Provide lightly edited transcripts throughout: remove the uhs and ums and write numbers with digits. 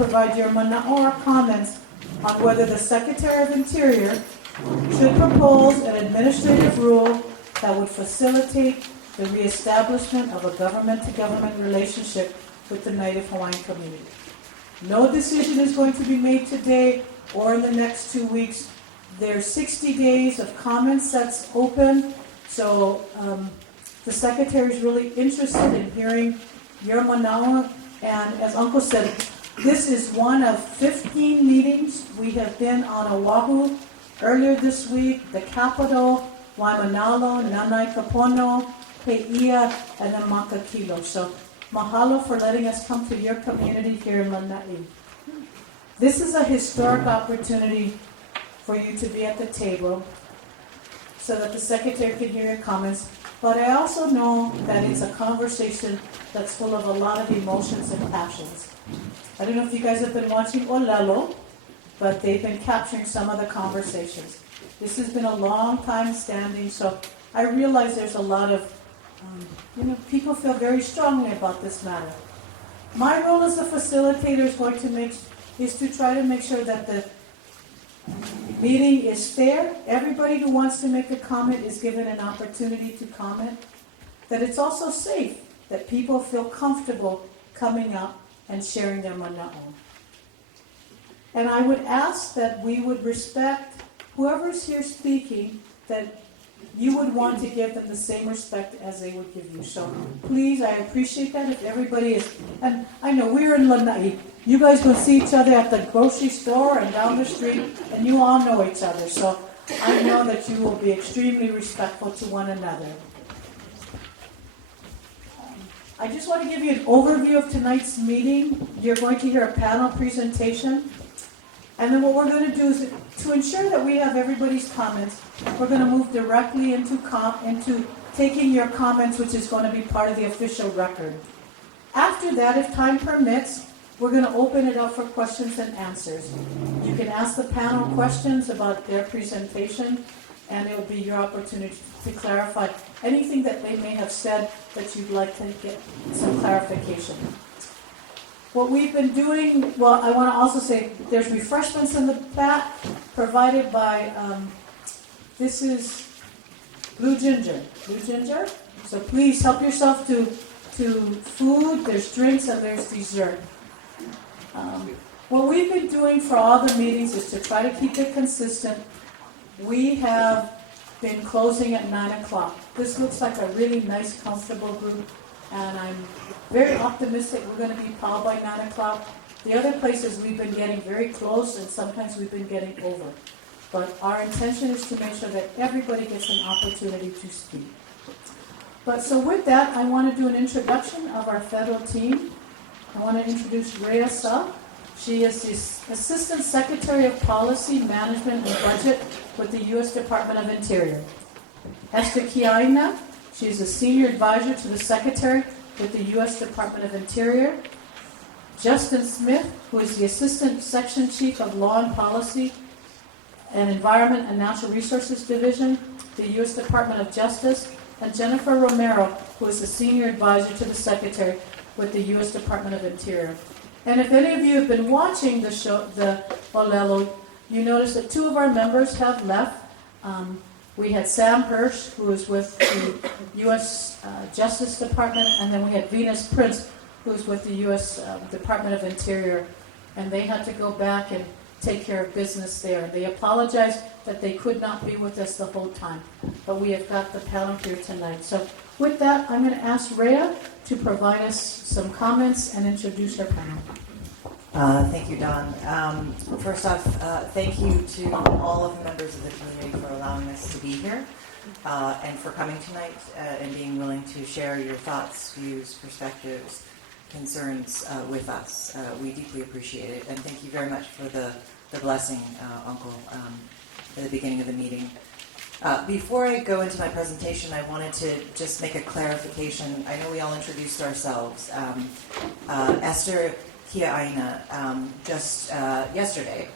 provide your mana'o or comments on whether the Secretary of Interior should propose an administrative rule that would facilitate the reestablishment of a government-to-government relationship with the Native Hawaiian community. No decision is going to be made today or in the next 2 weeks. There's 60 days of comments that's open, so the Secretary is really interested in hearing your mana'o. And as Uncle said, this is one of 15 meetings. We have been on Oahu earlier this week, the capital, Waimanalo, Lanai, Kapono, He'ia, and then Makakilo. So mahalo for letting us come to your community here in Lanai. This is a historic opportunity for you to be at the table so that the Secretary can hear your comments. But I also know that it's a conversation that's full of a lot of emotions and passions. I don't know if you guys have been watching Olelo, but they've been capturing some of the conversations. This has been a long time standing, so I realize there's a lot of, people feel very strongly about this matter. My role as a facilitator is to try to make sure that the meeting is fair. Everybody who wants to make a comment is given an opportunity to comment. That it's also safe, that people feel comfortable coming up and sharing their mana'o. And I would ask that we would respect whoever's here speaking, that you would want to give them the same respect as they would give you. So please, I appreciate that if everybody is, and I know we're in Lanai. You guys will see each other at the grocery store and down the street, and you all know each other. So I know that you will be extremely respectful to one another. I just want to give you an overview of tonight's meeting. You're going to hear a panel presentation. And then what we're going to do is, to ensure that we have everybody's comments, we're going to move directly into taking your comments, which is going to be part of the official record. After that, if time permits, we're going to open it up for questions and answers. You can ask the panel questions about their presentation, and it will be your opportunity to clarify anything that they may have said that you'd like to get some clarification. What we've been doing, well, I want to also say there's refreshments in the back provided by, this is Blue Ginger. So please help yourself to food, there's drinks, and there's dessert. What we've been doing for all the meetings is to try to keep it consistent. We have been closing at 9 o'clock. This looks like a really nice, comfortable group, and I'm very optimistic we're going to be piled by 9 o'clock. The other places we've been getting very close, and sometimes we've been getting over. But our intention is to make sure that everybody gets an opportunity to speak. But so with that, I want to do an introduction of our federal team. I want to introduce Rhea Sa. She is the Assistant Secretary of Policy, Management, and Budget with the U.S. Department of Interior. Esther Kiaina, she is a Senior Advisor to the Secretary with the U.S. Department of Interior. Justin Smith, who is the Assistant Section Chief of Law and Policy and Environment and Natural Resources Division, the U.S. Department of Justice. And Jennifer Romero, who is the Senior Advisor to the Secretary with the U.S. Department of Interior. And if any of you have been watching the show, the Olelo, you notice that 2 of our members have left. We had Sam Hirsch, who was with the U.S. Justice Department, and then we had Venus Prince, who was with the U.S. Department of Interior, and they had to go back and take care of business there. They apologized that they could not be with us the whole time, but we have got the panel here tonight. So with that, I'm going to ask Rhea to provide us some comments and introduce our panel. Thank you, Don. First off, thank you to all of the members of the community for allowing us to be here and for coming tonight and being willing to share your thoughts, views, perspectives, concerns with us. We deeply appreciate it, and thank you very much for the blessing, Uncle, at the beginning of the meeting. Before I go into my presentation, I wanted to just make a clarification. I know we all introduced ourselves. Esther Kiaina, just yesterday,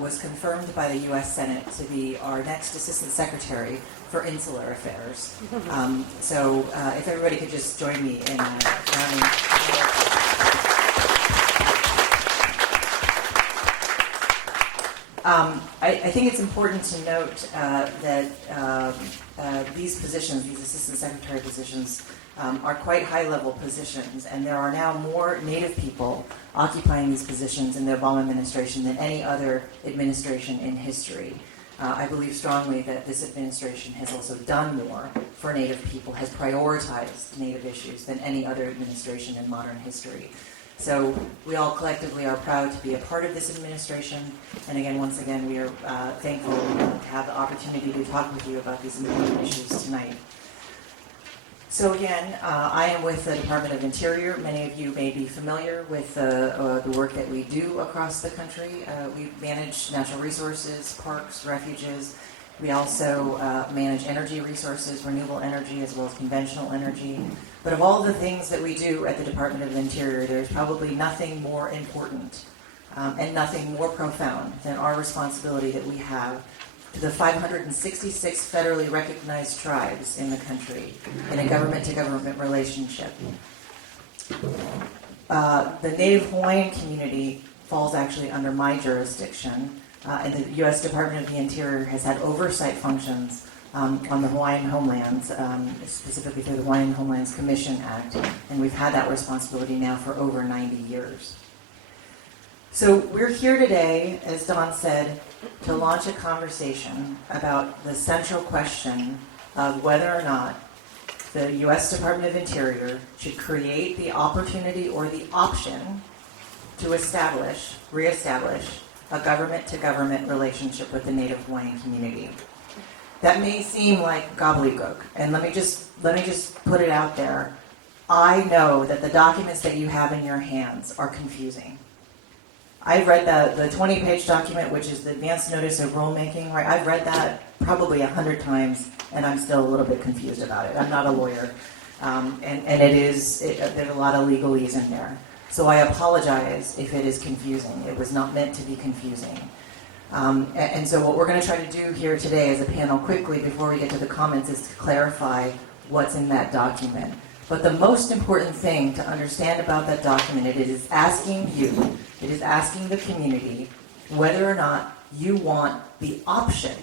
was confirmed by the U.S. Senate to be our next Assistant Secretary for Insular Affairs. So if everybody could just join me in rounding. I think it's important to note that these positions, these assistant secretary positions, are quite high-level positions, and there are now more Native people occupying these positions in the Obama administration than any other administration in history. I believe strongly that this administration has also done more for Native people, has prioritized Native issues than any other administration in modern history. So we all collectively are proud to be a part of this administration, and again, once again, we are thankful to have the opportunity to talk with you about these important issues tonight. So again, I am with the Department of Interior. Many of you may be familiar with the work that we do across the country. We manage natural resources, parks, refuges. We also manage energy resources, renewable energy, as well as conventional energy. But of all the things that we do at the Department of Interior, there's probably nothing more important and nothing more profound than our responsibility that we have to the 566 federally recognized tribes in the country in a government-to-government relationship. The Native Hawaiian community falls actually under my jurisdiction, and the U.S. Department of the Interior has had oversight functions on the Hawaiian homelands, specifically through the Hawaiian Homelands Commission Act, and we've had that responsibility now for over 90 years. So we're here today, as Dawn said, to launch a conversation about the central question of whether or not the U.S. Department of Interior should create the opportunity or the option to reestablish a government-to-government relationship with the Native Hawaiian community. That may seem like gobbledygook, and let me just put it out there. I know that the documents that you have in your hands are confusing. I've read the 20-page document, which is the advance notice of rulemaking, right? I've read that probably 100 times, and I'm still a little bit confused about it. I'm not a lawyer, and there's a lot of legalese in there. So I apologize if it is confusing. It was not meant to be confusing. And so what we're going to try to do here today as a panel quickly before we get to the comments is to clarify what's in that document. But the most important thing to understand about that document, it is asking the community whether or not you want the option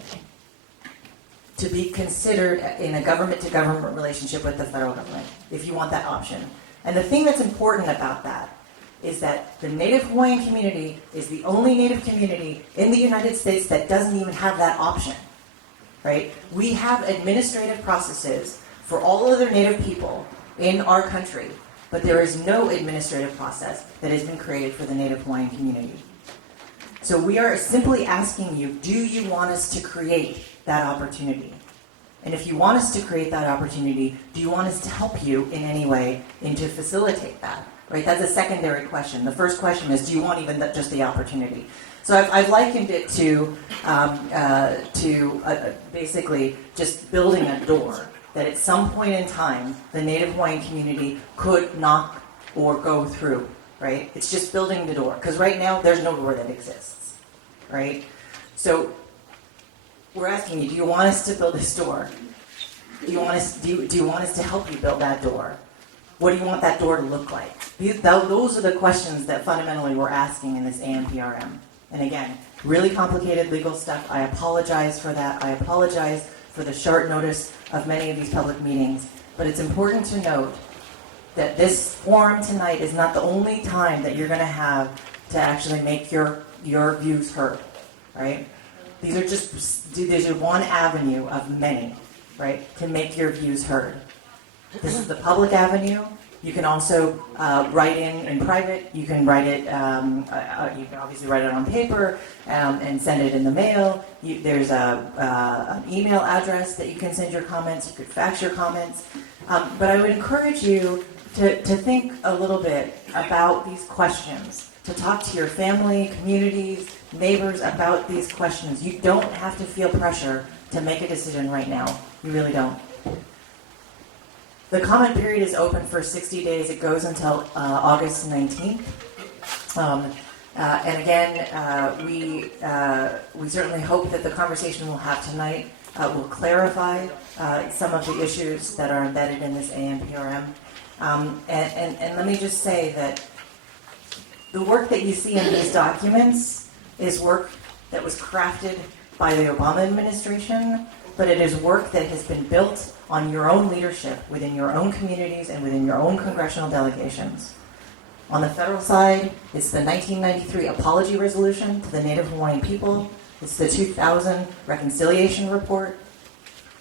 to be considered in a government-to-government relationship with the federal government, if you want that option. And the thing that's important about that is that the Native Hawaiian community is the only Native community in the United States that doesn't even have that option, right? We have administrative processes for all other Native people in our country, but there is no administrative process that has been created for the Native Hawaiian community. So we are simply asking you, do you want us to create that opportunity? And if you want us to create that opportunity, do you want us to help you in any way and to facilitate that? Right? That's a secondary question. The first question is, do you want even just the opportunity? So I've likened it to basically just building a door that at some point in time, the Native Hawaiian community could knock or go through, right? It's just building the door. Because right now, there's no door that exists, right? So we're asking you, do you want us to build this door? Do you want us to help you build that door? What do you want that door to look like? Those are the questions that fundamentally we're asking in this AMPRM. And again, really complicated legal stuff. I apologize for that. I apologize for the short notice of many of these public meetings. But it's important to note that this forum tonight is not the only time that you're going to have to actually make your views heard, right? These are one avenue of many, right, to make your views heard. This is the public avenue. You can also write in private. You can write it. You can obviously write it on paper and send it in the mail. There's an email address that you can send your comments. You could fax your comments. But I would encourage you to think a little bit about these questions. To talk to your family, communities, neighbors about these questions. You don't have to feel pressure to make a decision right now. You really don't. The comment period is open for 60 days. It goes until August 19th. And again, we certainly hope that the conversation we'll have tonight will clarify some of the issues that are embedded in this AMPRM. And let me just say that the work that you see in these documents is work that was crafted by the Obama administration, but it is work that has been built on your own leadership within your own communities and within your own congressional delegations. On the federal side, it's the 1993 Apology Resolution to the Native Hawaiian people. It's the 2000 Reconciliation Report.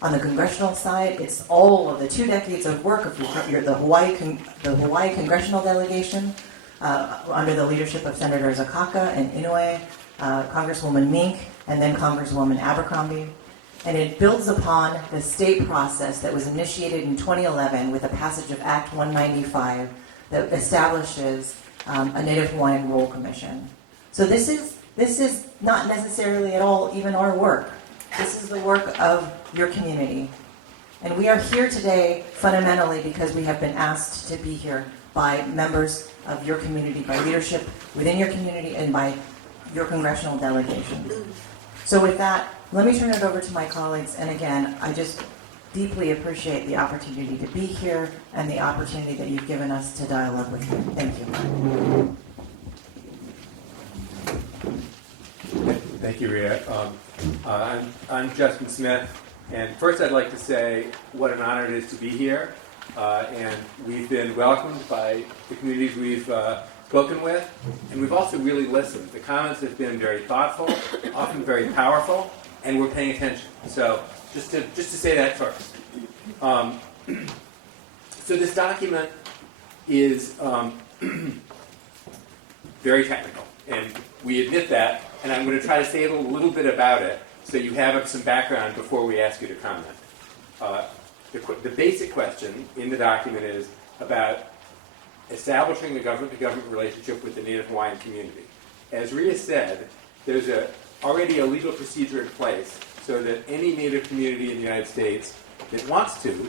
On the congressional side, it's all of the 2 decades of work of the Hawaii Congressional Delegation under the leadership of Senators Akaka and Inouye, Congresswoman Mink, and then Congresswoman Abercrombie. And it builds upon the state process that was initiated in 2011 with the passage of Act 195 that establishes a Native Hawaiian Role Commission. So this is not necessarily at all even our work. This is the work of your community. And we are here today fundamentally because we have been asked to be here by members of your community, by leadership within your community, and by your congressional delegation. So with that, let me turn it over to my colleagues. And again, I just deeply appreciate the opportunity to be here and the opportunity that you've given us to dialogue with you. Thank you. Thank you, Rhea. I'm Justin Smith, and first I'd like to say what an honor it is to be here. And we've been welcomed by the communities we've spoken with, and we've also really listened. The comments have been very thoughtful, often very powerful, and we're paying attention. So just to say that first. So this document is very technical, and we admit that, and I'm going to try to say a little bit about it so you have some background before we ask you to comment. The basic question in the document is about establishing the government-to-government relationship with the Native Hawaiian community. As Rhea said, there's already a legal procedure in place so that any Native community in the United States that wants to,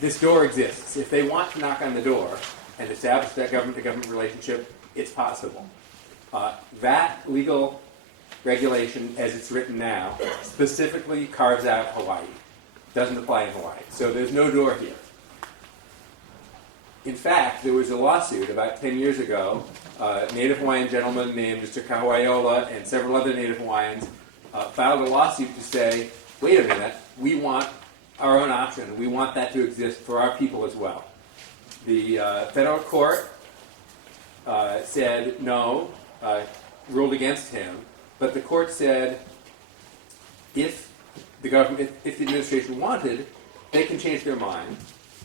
this door exists. If they want to knock on the door and establish that government-to-government relationship, it's possible. That legal regulation, as it's written now, specifically carves out Hawaii. Doesn't apply in Hawaii. So there's no door here. In fact, there was a lawsuit about 10 years ago. A Native Hawaiian gentleman named Mr. Kawaiola and several other Native Hawaiians filed a lawsuit to say, wait a minute, we want our own option. We want that to exist for our people as well. The federal court said no, ruled against him, but the court said if the government, if the administration wanted, they can change their mind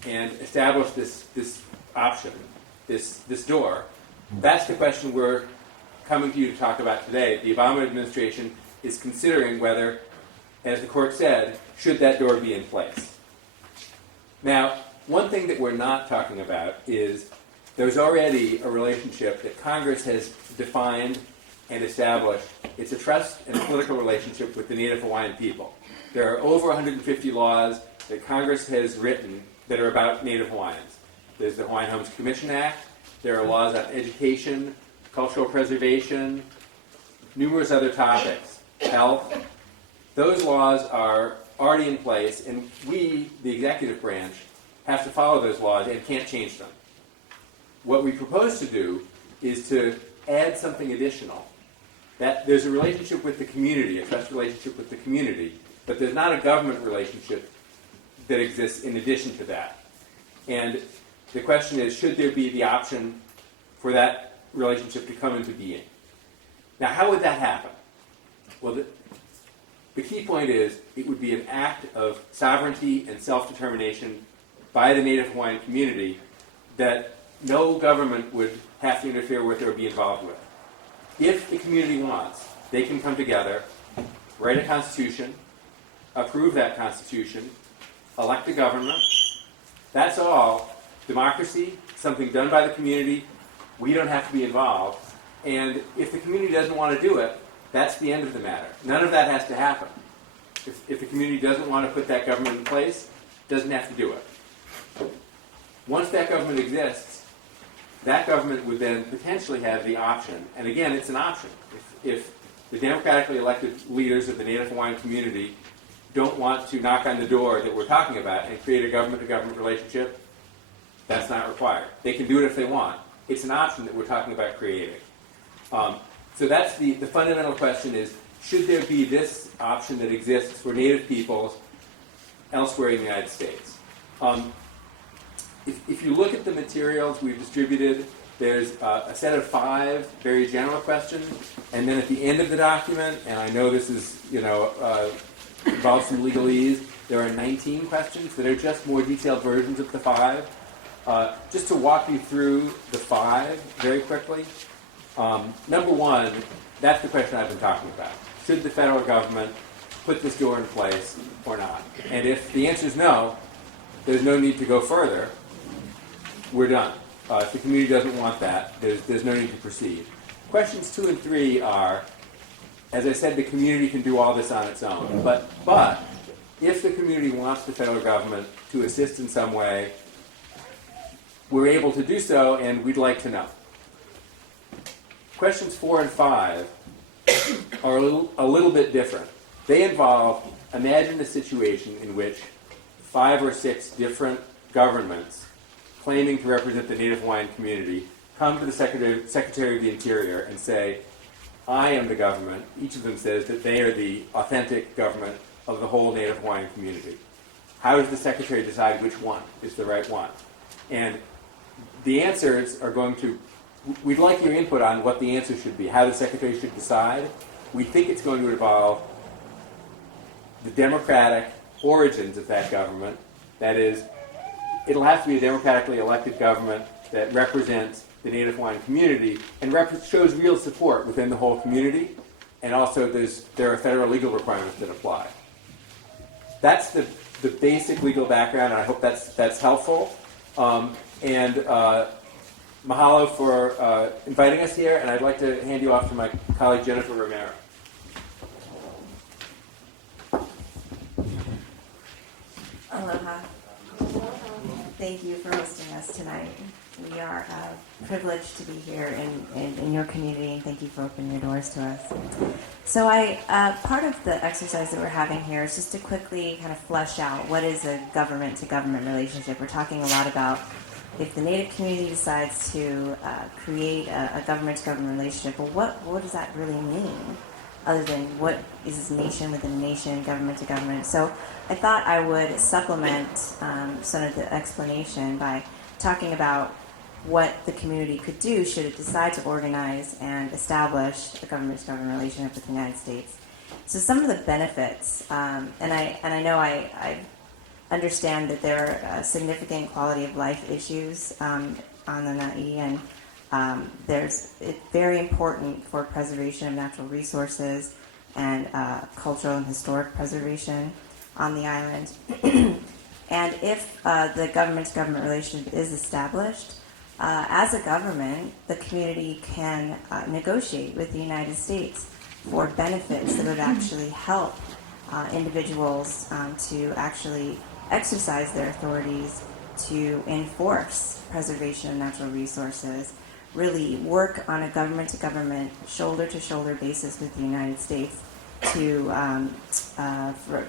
and establish this option, this door. That's the question we're coming to you to talk about today. The Obama administration is considering whether, as the court said, should that door be in place. Now, one thing that we're not talking about is there's already a relationship that Congress has defined and established. It's a trust and political relationship with the Native Hawaiian people. There are over 150 laws that Congress has written that are about Native Hawaiians. There's the Hawaiian Homes Commission Act. There are laws on education, cultural preservation, numerous other topics, health. Those laws are already in place, and we, the executive branch, have to follow those laws and can't change them. What we propose to do is to add something additional. That there's a relationship with the community, a trust relationship with the community, but there's not a government relationship that exists in addition to that. And the question is, should there be the option for that relationship to come into being? Now, how would that happen? Well, the key point is it would be an act of sovereignty and self-determination by the Native Hawaiian community that no government would have to interfere with or be involved with. If the community wants, they can come together, write a constitution, approve that constitution, elect a government. That's all. Democracy, something done by the community. We don't have to be involved. And if the community doesn't want to do it, that's the end of the matter. None of that has to happen. If the community doesn't want to put that government in place, it doesn't have to do it. Once that government exists, that government would then potentially have the option, and again, it's an option. If the democratically elected leaders of the Native Hawaiian community don't want to knock on the door that we're talking about and create a government-to-government relationship, that's not required. They can do it if they want. It's an option that we're talking about creating. So that's the fundamental question is, should there be this option that exists for Native peoples elsewhere in the United States? If you look at the materials we've distributed, there's a set of 5 very general questions, and then at the end of the document, and I know this is, involves some legalese, there are 19 questions that are just more detailed versions of the 5. Just to walk you through the 5 very quickly. Number 1, that's the question I've been talking about. Should the federal government put this door in place or not? And if the answer is no, there's no need to go further. We're done. If the community doesn't want that, there's no need to proceed. Questions 2 and 3 are, as I said, the community can do all this on its own. But if the community wants the federal government to assist in some way, we're able to do so, and we'd like to know. Questions 4 and 5 are a little bit different. They involve, imagine a situation in which 5 or 6 different governments claiming to represent the Native Hawaiian community come to the Secretary of the Interior and say, I am the government. Each of them says that they are the authentic government of the whole Native Hawaiian community. How does the Secretary decide which one is the right one? And the answers are going to, we'd like your input on what the answer should be, how the Secretary should decide. We think it's going to involve the democratic origins of that government. That is, it'll have to be a democratically elected government that represents the Native Hawaiian community and shows real support within the whole community. And also there are federal legal requirements that apply. That's the basic legal background, and I hope that's helpful. And mahalo for inviting us here, and I'd like to hand you off to my colleague Jennifer Romero. Aloha. Thank you for hosting us tonight. We are privileged to be here in your community, and thank you for opening your doors to us. So part of the exercise that we're having here is just to quickly kind of flesh out what is a government-to-government relationship. We're talking a lot about if the Native community decides to create a government-to-government relationship, well, what does that really mean? Other than what is this nation within a nation, government to government. So I thought I would supplement some of the explanation by talking about what the community could do should it decide to organize and establish a government-to-government relationship with the United States. So some of the benefits, and I know I understand that there are significant quality of life issues on the Lanai, and it's very important for preservation of natural resources and cultural and historic preservation on the island. And if the government-to-government relationship is established, as a government, the community can negotiate with the United States for benefits that would actually help individuals to actually exercise their authorities to enforce preservation of natural resources, really work on a government-to-government, shoulder-to-shoulder basis with the United States to,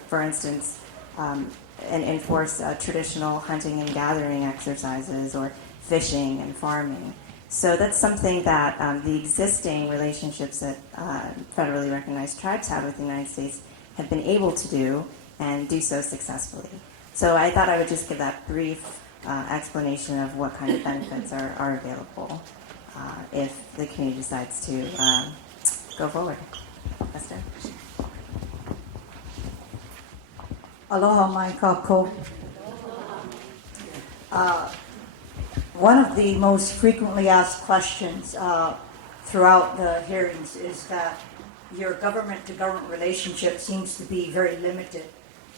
for instance, and enforce traditional hunting and gathering exercises or fishing and farming. So that's something that the existing relationships that federally recognized tribes have with the United States have been able to do and do so successfully. So I thought I would just give that brief explanation of what kind of benefits are available if the community decides to go forward. Esther? Aloha mai kākou. One of the most frequently asked questions throughout the hearings is that your government-to-government relationship seems to be very limited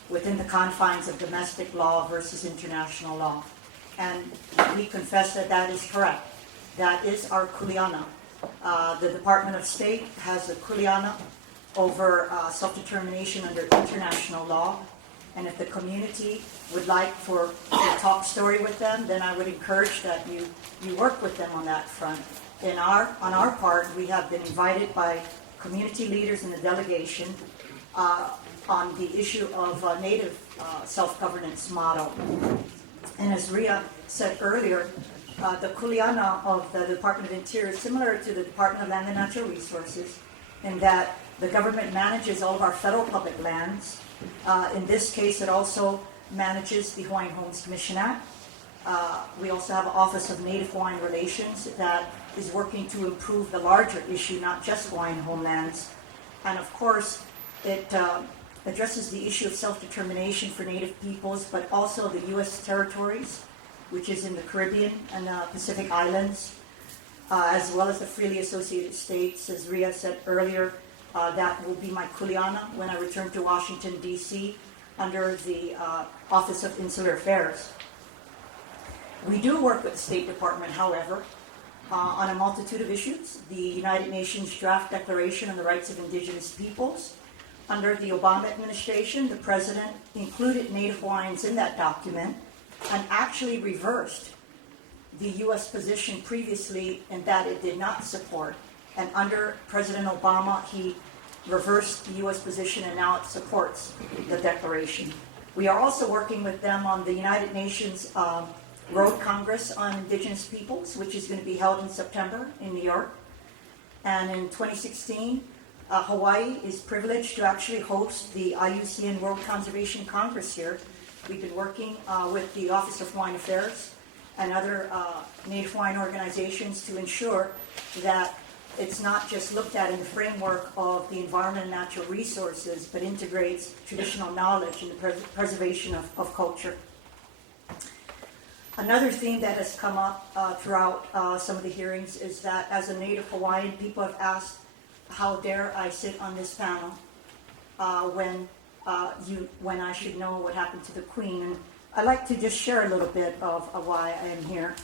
within the confines of domestic law versus international law. And we confess that that is correct. That is our kuleana. The Department of State has a kuleana over self-determination under international law. And if the community would like for a talk story with them, then I would encourage that you work with them on that front. On our part, we have been invited by community leaders in the delegation on the issue of Native self-governance model. And as Ria said earlier, the kuleana of the Department of Interior is similar to the Department of Land and Natural Resources in that The government manages all of our federal public lands. In this case, it also manages the Hawaiian Homes Commission Act. We also have an Office of Native Hawaiian Relations that is working to improve the larger issue, not just Hawaiian homelands. And of course, it addresses the issue of self-determination for Native peoples, but also the U.S. territories, which is in the Caribbean and the Pacific Islands, as well as the freely associated states. As Ria said earlier, that will be my kuleana when I return to Washington, D.C., under the Office of Insular Affairs. We do work with the State Department, however, on a multitude of issues. The United Nations Draft Declaration on the Rights of Indigenous Peoples. Under the Obama administration, the President included Native Hawaiians in that document and actually reversed the U.S. position previously in that it did not support. And under President Obama, he reversed the U.S. position and now it supports the declaration. We are also working with them on the United Nations World Congress on Indigenous Peoples, which is going to be held in September in New York. And in 2016, Hawaii is privileged to actually host the IUCN World Conservation Congress here. We've been working with the Office of Hawaiian Affairs and other Native Hawaiian organizations to ensure that it's not just looked at in the framework of the environment and natural resources, but integrates traditional knowledge in the preservation of culture. Another theme that has come up throughout some of the hearings is that as a Native Hawaiian, people have asked, how dare I sit on this panel when I should know what happened to the Queen? And I'd like to just share a little bit of why I am here.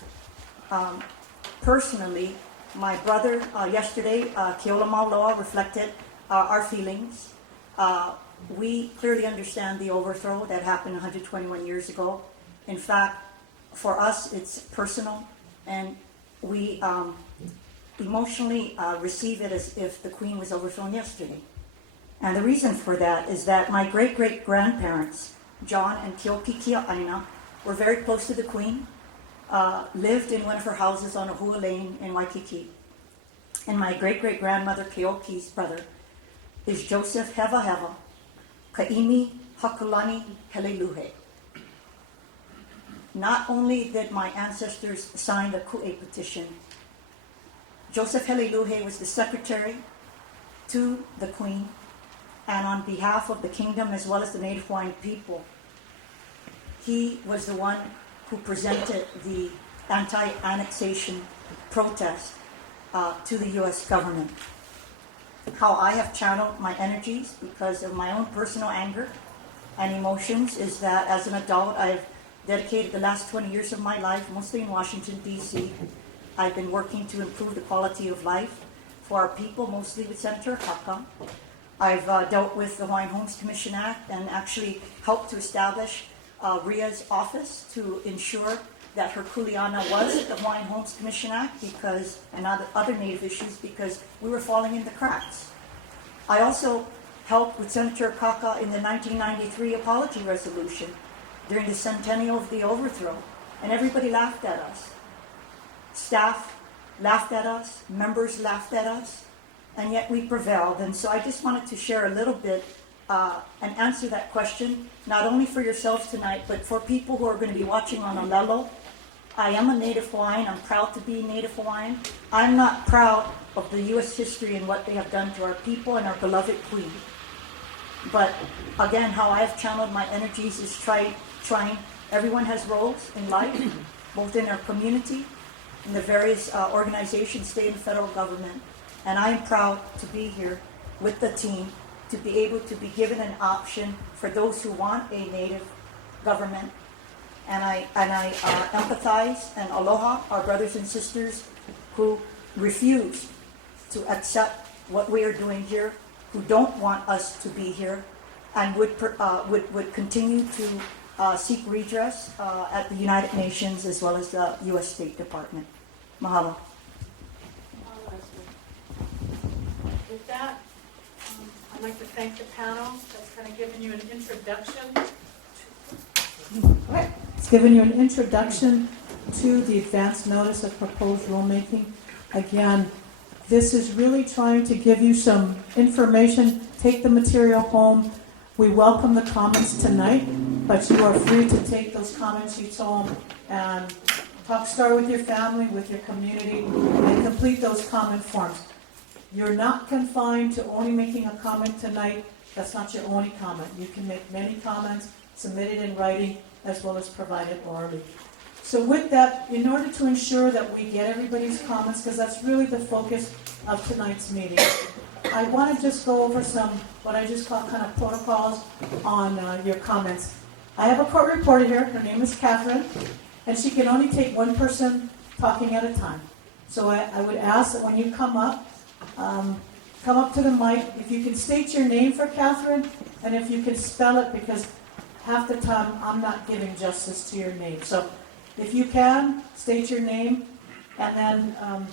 Personally, my brother yesterday, Keola Mauloa, reflected our feelings. We clearly understand the overthrow that happened 121 years ago. In fact, for us, it's personal, and we emotionally receive it as if the Queen was overthrown yesterday. And the reason for that is that my great-great-grandparents, John and Keoki Aina, were very close to the Queen, lived in one of her houses on Ahua Lane in Waikiki. And my great-great-grandmother, Keoki's brother, is Joseph Heva Heva, Kaimi Hakulani Heleluhe. Not only did my ancestors sign the Ku'e petition, Joseph Heleluhe was the secretary to the Queen, and on behalf of the kingdom as well as the Native Hawaiian people, he was the one who presented the anti-annexation protest to the U.S. government. How I have channeled my energies because of my own personal anger and emotions is that as an adult, I've dedicated the last 20 years of my life, mostly in Washington, D.C. I've been working to improve the quality of life for our people, mostly with Senator Kaka. I've dealt with the Hawaiian Homes Commission Act and actually helped to establish Ria's office to ensure that her kuleana was the Hawaiian Homes Commission Act and other Native issues because we were falling in the cracks. I also helped with Senator Kaka in the 1993 apology resolution during the centennial of the overthrow, and everybody laughed at us. Staff laughed at us, members laughed at us, and yet we prevailed. And so I just wanted to share a little bit and answer that question, not only for yourselves tonight, but for people who are going to be watching on Alelo. I am a Native Hawaiian. I'm proud to be Native Hawaiian. I'm not proud of the U.S. history and what they have done to our people and our beloved Queen. But again, how I have channeled my energies is trying. Everyone has roles in life, both in our community, in the various organizations, state and federal government. And I am proud to be here with the team to be able to be given an option for those who want a Native government. And I empathize and aloha our brothers and sisters who refuse to accept what we are doing here, who don't want us to be here, and would continue to seek redress at the United Nations as well as the U.S. State Department. Mahalo. With that, I'd like to thank the panel that's kind of given you an introduction. It's given you an introduction to the advance notice of proposed rulemaking. Again, This is really trying to give you some information. Take the material home. We welcome the comments tonight, but you are free to take those comment sheets home and start with your family, with your community, and complete those comment forms. You're not confined to only making a comment tonight. That's not your only comment. You can make many comments, submit it in writing, as well as provide it orally. So with that, in order to ensure that we get everybody's comments, because that's really the focus of tonight's meeting, I want to just go over some, what I just call kind of protocols on your comments. I have a court reporter here. Her name is Catherine, and she can only take one person talking at a time. So I would ask that when you come up to the mic, if you can state your name for Catherine, and if you can spell it, because half the time I'm not giving justice to your name. So if you can, state your name, and then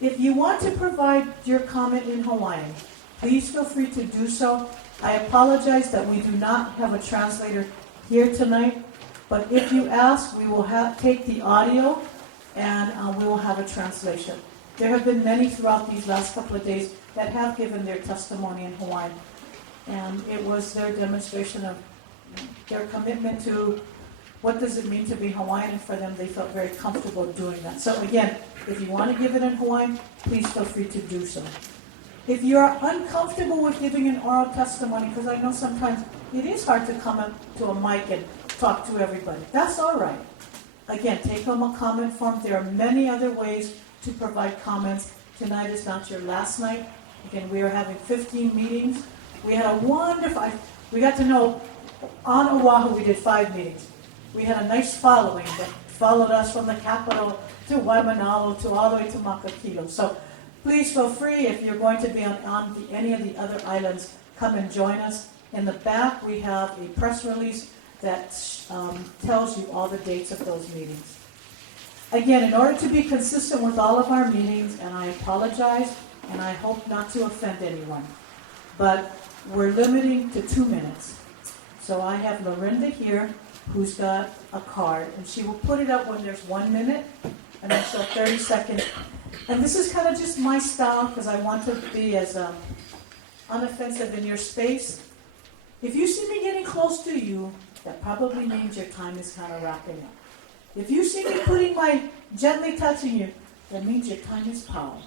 if you want to provide your comment in Hawaiian, please feel free to do so. I apologize that we do not have a translator here tonight, but if you ask, we will take the audio and we will have a translation. There have been many throughout these last couple of days that have given their testimony in Hawaiian, and it was their demonstration of their commitment to what does it mean to be Hawaiian, and for them they felt very comfortable doing that. So again, if you want to give it in Hawaiian, please feel free to do so. If you are uncomfortable with giving an oral testimony, because I know sometimes it is hard to come up to a mic and talk to everybody, that's all right. Again, take home a comment form. There are many other ways to provide comments. Tonight is not your last night. Again, we are having 15 meetings. We had a wonderful, we got to know, on Oahu we did 5 meetings. We had a nice following that followed us from the capital to Waimanalo to all the way to Makakilo. So please feel free, if you're going to be on any of the other islands, come and join us. In the back, we have a press release that tells you all the dates of those meetings. Again, in order to be consistent with all of our meetings, and I apologize, and I hope not to offend anyone, but we're limiting to 2 minutes. So I have Lorinda here, who's got a card, and she will put it up when there's 1 minute, and then she'll 30 seconds. And this is kind of just my style, because I want to be as unoffensive in your space. If you see me getting close to you, that probably means your time is kind of wrapping up. If you see me putting gently touching you, that means your time is power.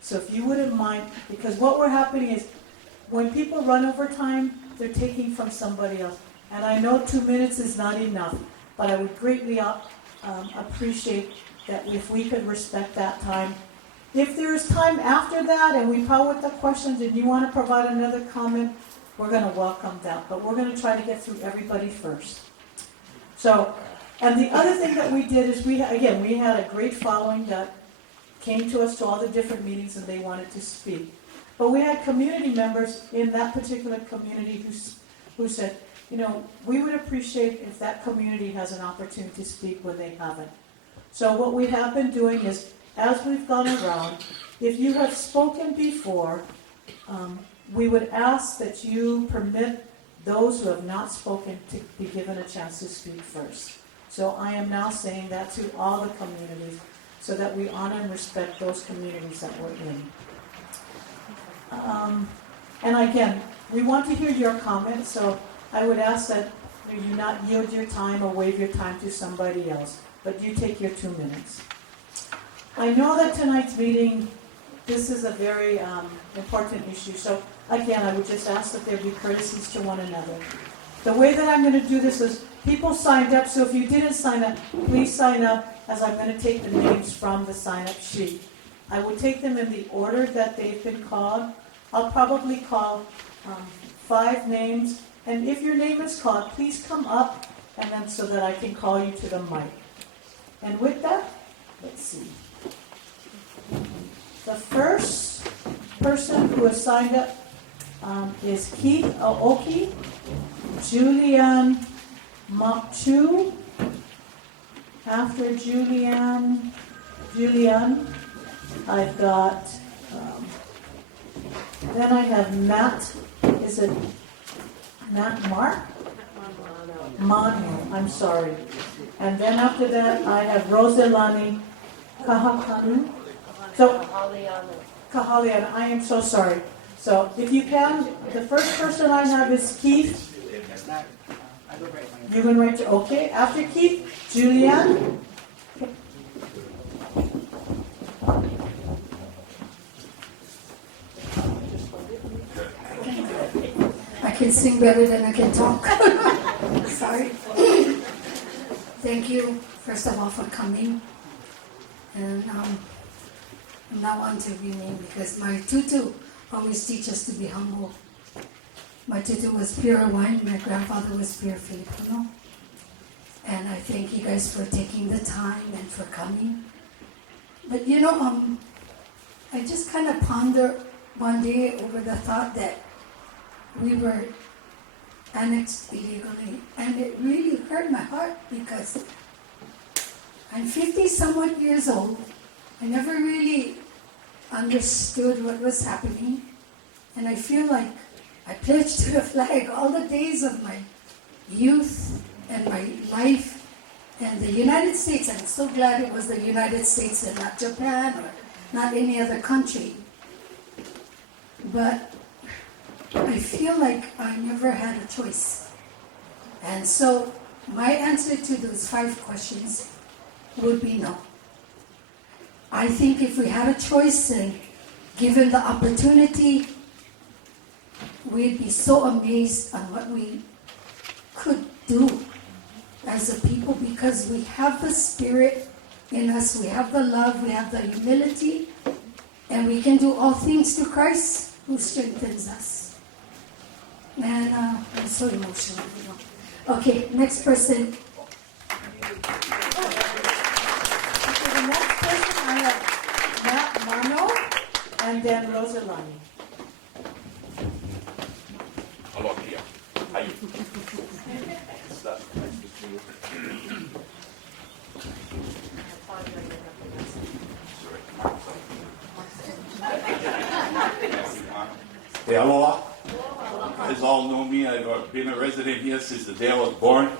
So if you wouldn't mind, because what we're happening is, when people run over time, they're taking from somebody else. And I know 2 minutes is not enough, but I would greatly appreciate that if we could respect that time. If there is time after that and we power with the questions and you want to provide another comment, we're going to welcome that. But we're going to try to get through everybody first. So, and the other thing that we did is we had a great following that came to us to all the different meetings and they wanted to speak. But we had community members in that particular community who said, we would appreciate if that community has an opportunity to speak when they haven't. So what we have been doing is, as we've gone around, if you have spoken before, we would ask that you permit those who have not spoken to be given a chance to speak first. So I am now saying that to all the communities, so that we honor and respect those communities that we're in. And again, we want to hear your comments, so I would ask that you not yield your time or waive your time to somebody else, but you take your 2 minutes. I know that tonight's meeting, this is a very important issue, so again, I would just ask that there be courtesies to one another. The way that I'm going to do this is, people signed up, so if you didn't sign up, please sign up, as I'm going to take the names from the sign-up sheet. I will take them in the order that they've been called. I'll probably call 5 names, and if your name is called, please come up, and then so that I can call you to the mic. And with that, let's see. The first person who has signed up is Keith Aoki, Julianne Mokchu. After Julianne, I've got, then I have Matt, is it Matt Mark? Manu, I'm sorry. And then after that, I have Roselani Kahakanu. So, Kahalian, I am so sorry. So if you can, the first person I have is Keith. You can write, okay. After Keith, Julianne. I can sing better than I can talk. Sorry. Thank you, first of all, for coming. And I'm not one to rename because my tutu always teaches us to be humble. My tutu was pure Hawaiian, my grandfather was pure Filipino. And I thank you guys for taking the time and for coming. But I just kind of ponder one day over the thought that we were annexed illegally, and it really hurt my heart because I'm 50-somewhat years old. I never really understood what was happening, and I feel like I pledged to the flag all the days of my youth and my life and the United States. I'm so glad it was the United States and not Japan or not any other country. But I feel like I never had a choice. And so my answer to those 5 questions would be no. I think if we had a choice and given the opportunity, we'd be so amazed on what we could do as a people because we have the spirit in us, we have the love, we have the humility, and we can do all things through Christ who strengthens us. And I'm so emotional. Okay, next person. Okay, the next person I have Matt Mano and then Rosalani. Hello, here. How you? Hey, aloha. You guys all know me. I've been a resident here since the day I was born.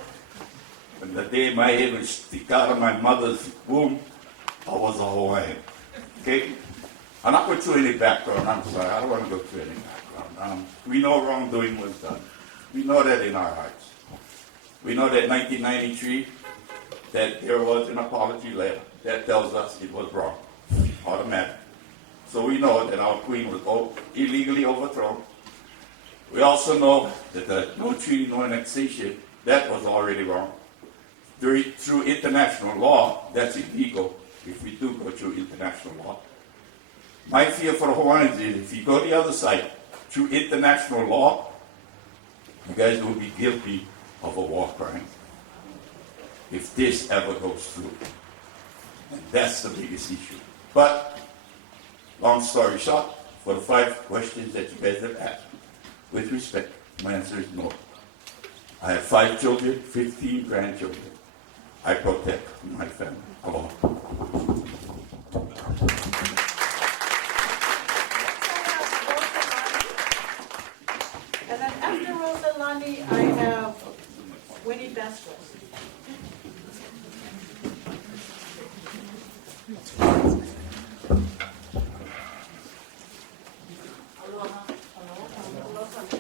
From the day my head would stick out of my mother's womb, I was a Hawaiian. Okay? I'm not going through any background. I'm sorry. I don't want to go through any background. We know wrongdoing was done. We know that in our hearts. We know that 1993, that there was an apology letter that tells us it was wrong. Automatic. So we know that our queen was illegally overthrown. We also know that the no treaty, no annexation, that was already wrong. Through international law, that's illegal if we do go through international law. My fear for the Hawaiians is if you go the other side, through international law, you guys will be guilty of a war crime if this ever goes through. And that's the biggest issue. But, long story short, for the 5 questions that you guys have asked, with respect, my answer is no. I have 5 children, 15 grandchildren. I protect my family. Aloha. And then after Rosalani, I have Winnie Bestwell.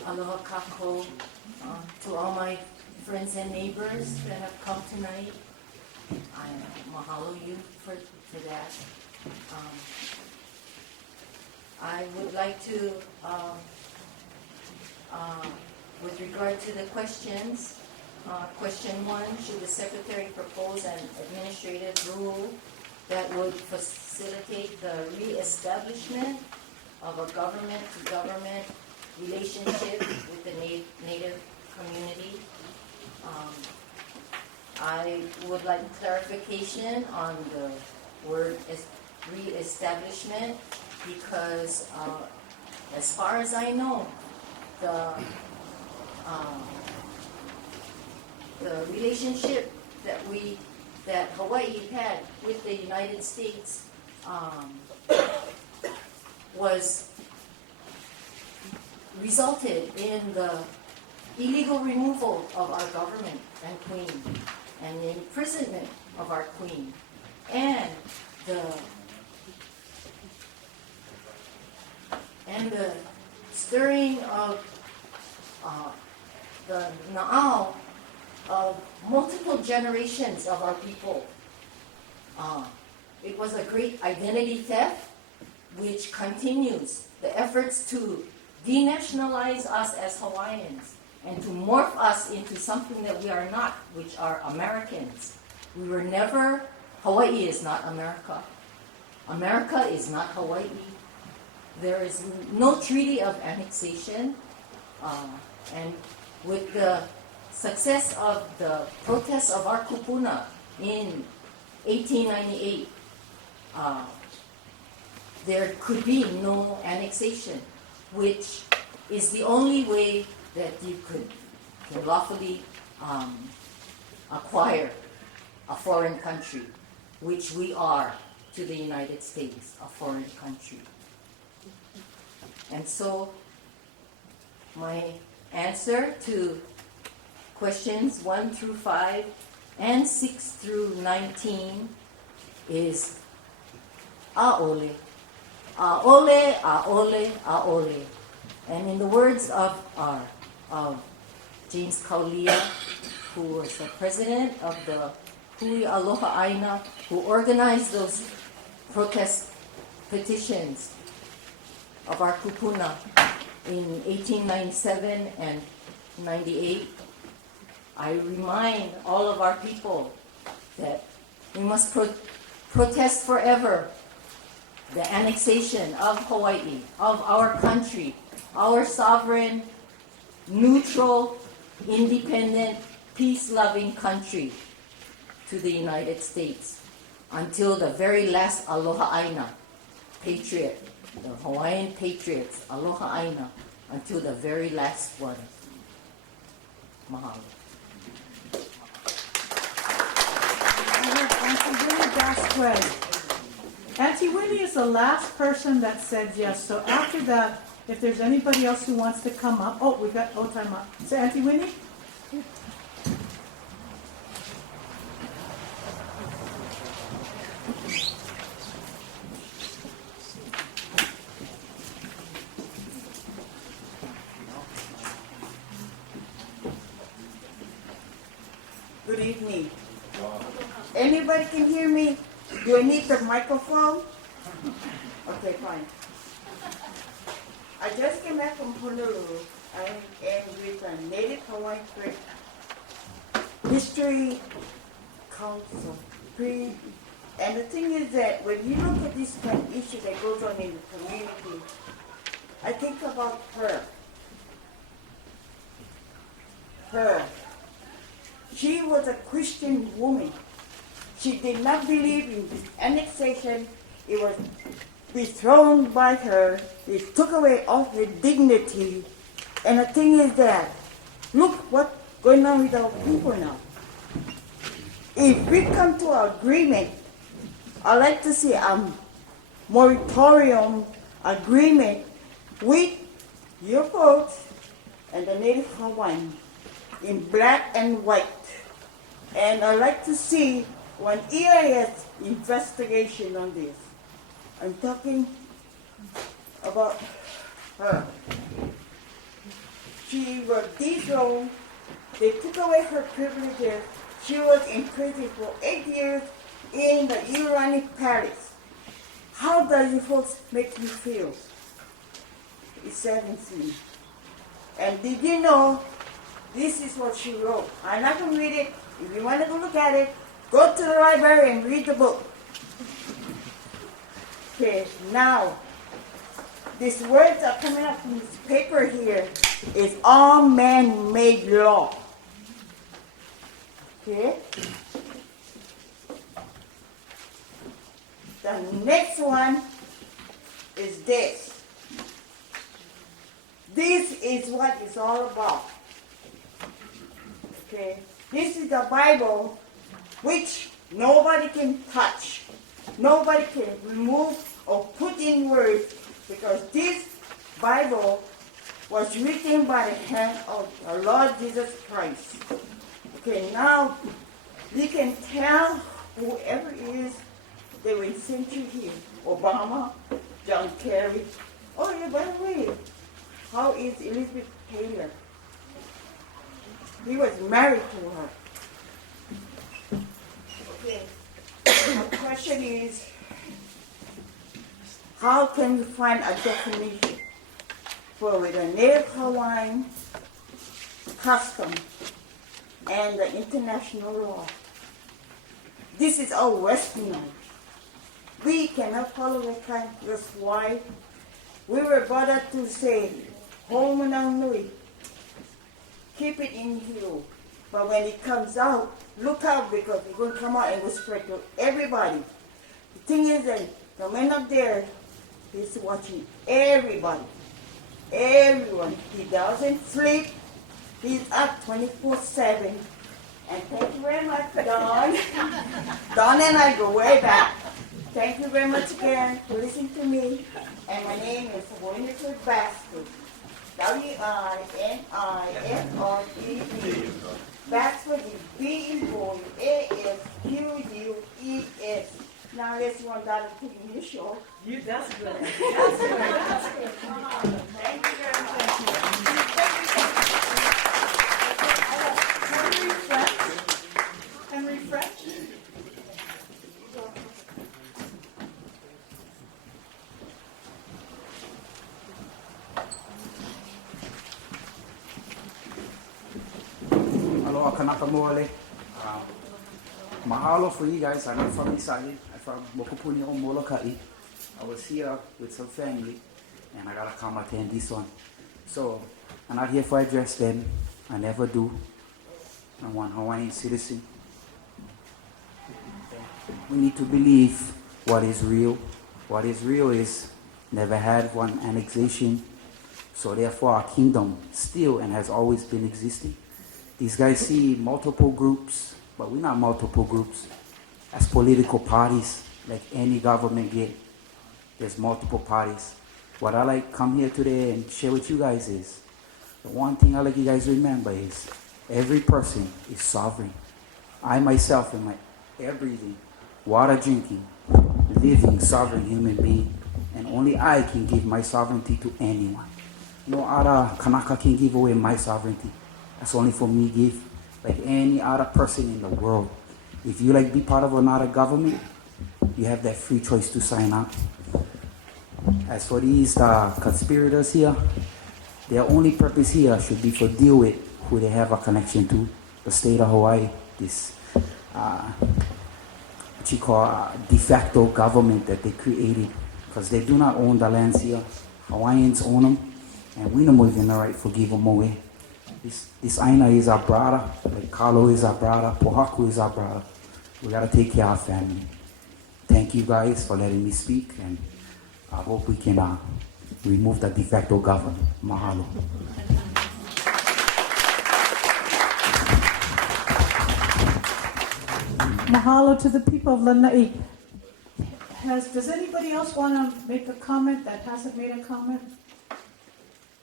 Aloha kako to all my friends and neighbors that have come tonight. I mahalo you for that. I would like to, with regard to the questions, question 1, should the Secretary propose an administrative rule that would facilitate the reestablishment of a government-to-government relationship with the Native community? I would like clarification on the word reestablishment because as far as I know, the relationship that Hawaii had with the United States resulted in the illegal removal of our government and queen, and the imprisonment of our queen, and the and the stirring of the na'au of multiple generations of our people. It was a great identity theft, which continues the efforts to denationalize us as Hawaiians and to morph us into something that we are not, which are Americans. We were never, Hawaii is not America. America is not Hawaii. There is no treaty of annexation, and with the success of the protests of our kupuna in 1898, there could be no annexation, which is the only way that you could lawfully acquire a foreign country, which we are to the United States, a foreign country. And so my answer to questions 1 through 5 and 6 through 19 is a'ole. A'ole, a'ole, a'ole. And in the words of James Kaulia, who was the president of the Hui Aloha Aina, who organized those protest petitions of our kupuna in 1897 and 98, I remind all of our people that we must protest forever the annexation of Hawaii, of our country, our sovereign, neutral, independent, peace-loving country to the United States until the very last Aloha Aina patriot, the Hawaiian patriots, Aloha Aina, until the very last one. Mahalo. Auntie Winnie Gasquet. Auntie Winnie is the last person that said yes. So after that, if there's anybody else who wants to come up, time up. So Auntie Winnie? Good evening. Anybody can hear me? Do I need the microphone? Okay, fine. I just came back from Honolulu. I am with a Native Hawaiian History Council. And the thing is that when you look at this kind of issue that goes on in the community, I think about her. She was a Christian woman. She did not believe in this annexation. It was dethroned by her. It took away all her dignity. And the thing is that, look what's going on with our people now. If we come to an agreement, I'd like to see a moratorium agreement with your folks and the Native Hawaiian in black and white. And I'd like to see one EIS investigation on this. I'm talking about her. She was dethroned. They took away her privileges. She was in prison for 8 years in the Irani palace. How does you folks make you feel? It saddens me. And did you know this is what she wrote? I'm not going to read it. If you want to go look at it, go to the library and read the book. Okay, now, these words are coming up from this paper here is all man-made law. Okay? The next one is this. This is what it's all about. Okay? This is the Bible which nobody can touch. Nobody can remove or put in words because this Bible was written by the hand of the Lord Jesus Christ. Okay, now we can tell whoever it is they will send you here. Obama, John Kerry, Oh, yeah, by the way, how is Elizabeth Taylor? He was married to her. Okay. The question is, how can you find a definition for with a Native Hawaiian custom and the international law? This is all Western knowledge. We cannot follow that kind. That's why we were bothered to say, home and nui, keep it in you. But when it comes out, look out because it's going to come out and will spread to everybody. The thing is that the man up there is watching everybody. Everyone. He doesn't sleep. He's up 24/7. And thank you very much, Don. Don and I go way back. Thank you very much again for listening to me. And my name is Wonderful Bastard. Winifred. Bastard is B in boy, ASQUES. Now let's run down and put in the show. You, that's good. Thank you very much. And refresh. Aloha kanaka moale. Mahalo for you guys. I'm not from Isai. I'm from Mokopuni o Molokai. I was here with some family and I gotta come attend this one. So I'm not here for address them. I never do. I'm one Hawaiian citizen. We need to believe what is real. What is real is never had one annexation. So therefore our kingdom still and has always been existing. These guys see multiple groups, but we're not multiple groups. As political parties, like any government get, there's multiple parties. What I like come here today and share with you guys is, the one thing I like you guys to remember is, every person is sovereign. I myself am my air breathing, water drinking, living sovereign human being, and only I can give my sovereignty to anyone. No other Kanaka can give away my sovereignty. That's only for me give, like any other person in the world. If you like be part of another government, you have that free choice to sign up. As for these conspirators here, their only purpose here should be for deal with who they have a connection to, the state of Hawaii, this what you call de facto government that they created, because they do not own the lands here. Hawaiians own them, and we don't even the right to give them away. This Aina is our brother, like Carlo is our brother, Pohaku is our brother. We gotta take care of our family. Thank you guys for letting me speak, and I hope we can remove the de facto government. Mahalo. Mahalo to the people of Lanai. Does anybody else want to make a comment that hasn't made a comment?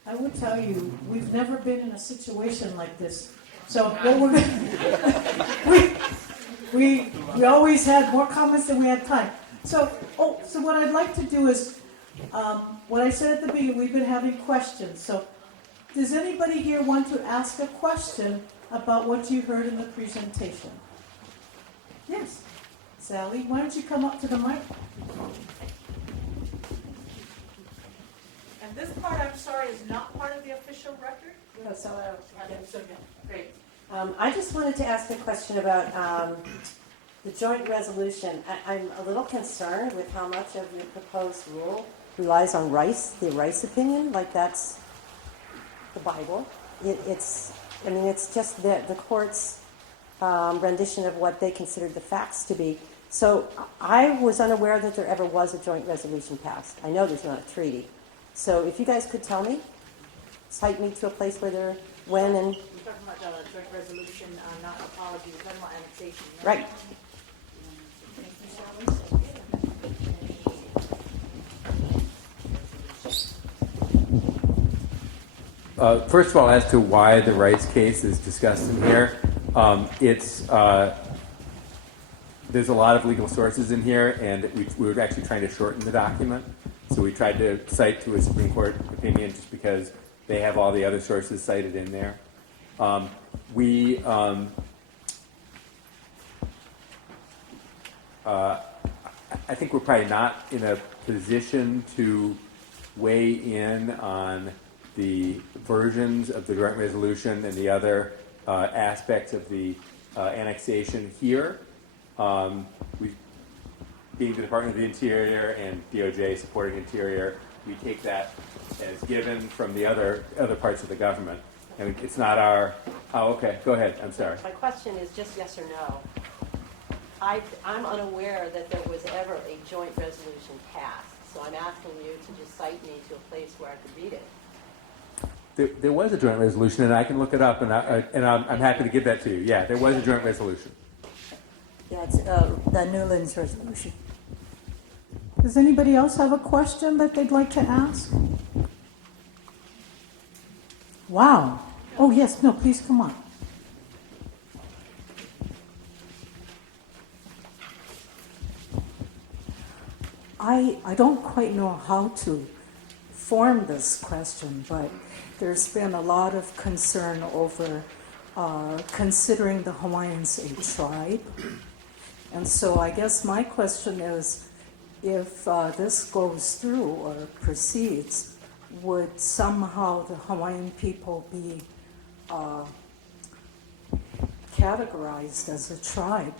I would tell you, we've never been in a situation like this. So what we always had more comments than we had time. So what I'd like to do is, what I said at the beginning, we've been having questions. So does anybody here want to ask a question about what you heard in the presentation? Yes. Sally, why don't you come up to the mic? And this part, I'm sorry, is not part of the official record? No, so, So, yeah, great. I just wanted to ask a question about the joint resolution. I'm a little concerned with how much of your proposed rule relies on Rice, the Rice opinion, like that's the Bible. It's just the court's rendition of what they considered the facts to be. So I was unaware that there ever was a joint resolution passed. I know there's not a treaty. So if you guys could tell me, cite me to a place where there, when and... You're talking about the joint resolution, not apology, you're talking about annexation, Right. First of all, as to why the rights case is discussed in here, there's a lot of legal sources in here, and we were actually trying to shorten the document. So we tried to cite to a Supreme Court opinion just because they have all the other sources cited in there. I think we're probably not in a position to weigh in on the versions of the joint resolution and the other aspects of the annexation here. Being the Department of the Interior and DOJ supporting Interior, we take that as given from the other parts of the government. And it's not our, oh, okay, go ahead, I'm sorry. My question is just yes or no. I'm unaware that there was ever a joint resolution passed, so I'm asking you to just cite me to a place where I could read it. There was a joint resolution, and I can look it up, and I'm happy to give that to you. Yeah, there was a joint resolution. Yeah, it's the Newlands resolution. Does anybody else have a question that they'd like to ask? Wow. Oh, yes, no, please come on. I don't quite know how to form this question, but there's been a lot of concern over considering the Hawaiians a tribe. And so I guess my question is, if this goes through or proceeds, would somehow the Hawaiian people be categorized as a tribe,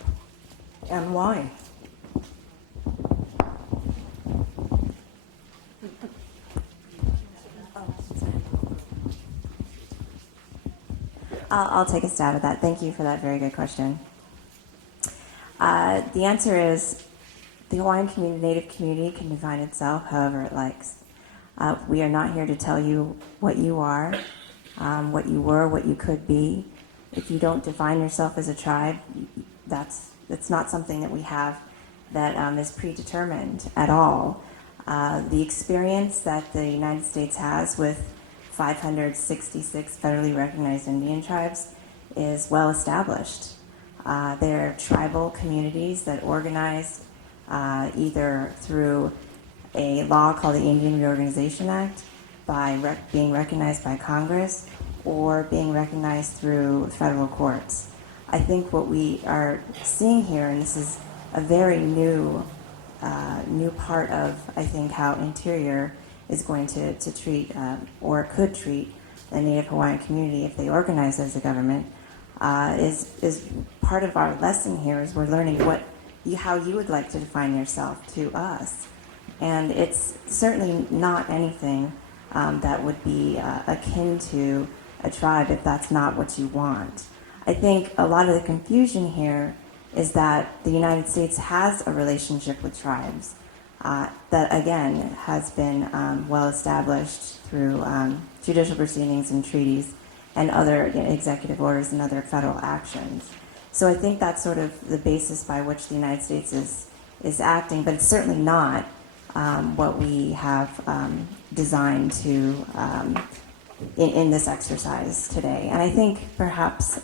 and why? I'll take a stab at that. Thank you for that very good question. The answer is the Hawaiian community, Native community, can define itself however it likes. We are not here to tell you what you are, what you were, what you could be. If you don't define yourself as a tribe, it's not something that we have that is predetermined at all. The experience that the United States has with 566 federally recognized Indian tribes is well established. They're tribal communities that organize either through a law called the Indian Reorganization Act, by being recognized by Congress, or being recognized through federal courts. I think what we are seeing here, and this is a very new part of, I think, how Interior is going to treat or could treat the Native Hawaiian community if they organize as a government, is part of our lesson here. Is we're learning how you would like to define yourself to us, and it's certainly not anything that would be akin to a tribe if that's not what you want. I think a lot of the confusion here is that the United States has a relationship with tribes that, again, has been well established through judicial proceedings and treaties and other executive orders and other federal actions. So I think that's sort of the basis by which the United States is acting, but it's certainly not what we have designed to in this exercise today. And I think perhaps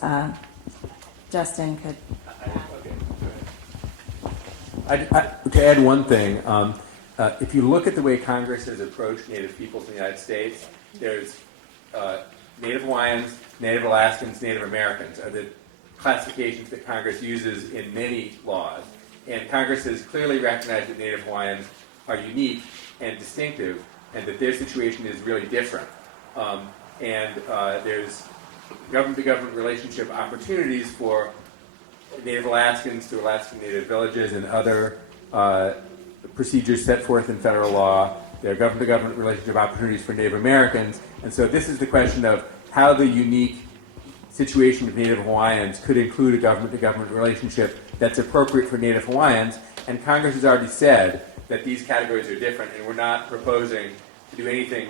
Justin could. To add one thing, if you look at the way Congress has approached Native peoples in the United States, there's Native Hawaiians, Native Alaskans, Native Americans are the classifications that Congress uses in many laws. And Congress has clearly recognized that Native Hawaiians are unique and distinctive, and that their situation is really different. There's government-to-government relationship opportunities for Native Alaskans to Alaskan Native villages and other procedures set forth in federal law. There are government-to-government relationship opportunities for Native Americans. And so this is the question of how the unique situation of Native Hawaiians could include a government-to-government relationship that's appropriate for Native Hawaiians. And Congress has already said that these categories are different, and we're not proposing to do anything,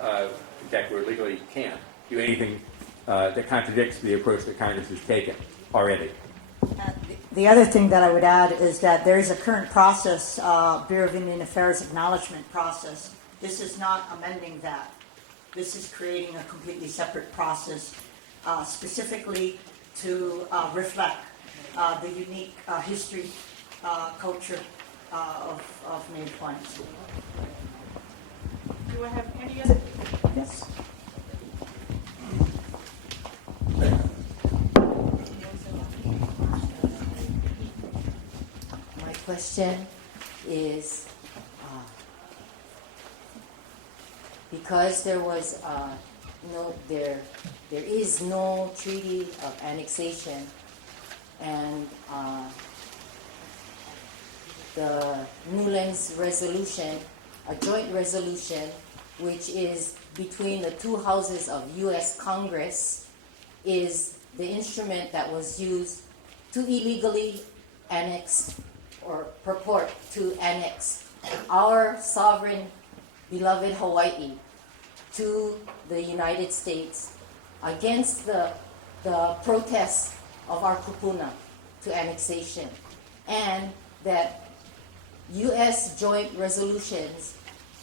in fact, we legally can't do anything that contradicts the approach that Congress has taken already. The other thing that I would add is that there is a current process, Bureau of Indian Affairs acknowledgement process. This is not amending that. This is creating a completely separate process specifically to reflect the unique history, culture of Native Hawaiians. Do I have any other? Yes. My question is, because there is no treaty of annexation, and the Newlands resolution, a joint resolution, which is between the two houses of U.S. Congress, is the instrument that was used to illegally annex or purport to annex our sovereign, beloved Hawaii to the United States against the protests of our kupuna to annexation, and that U.S. joint resolutions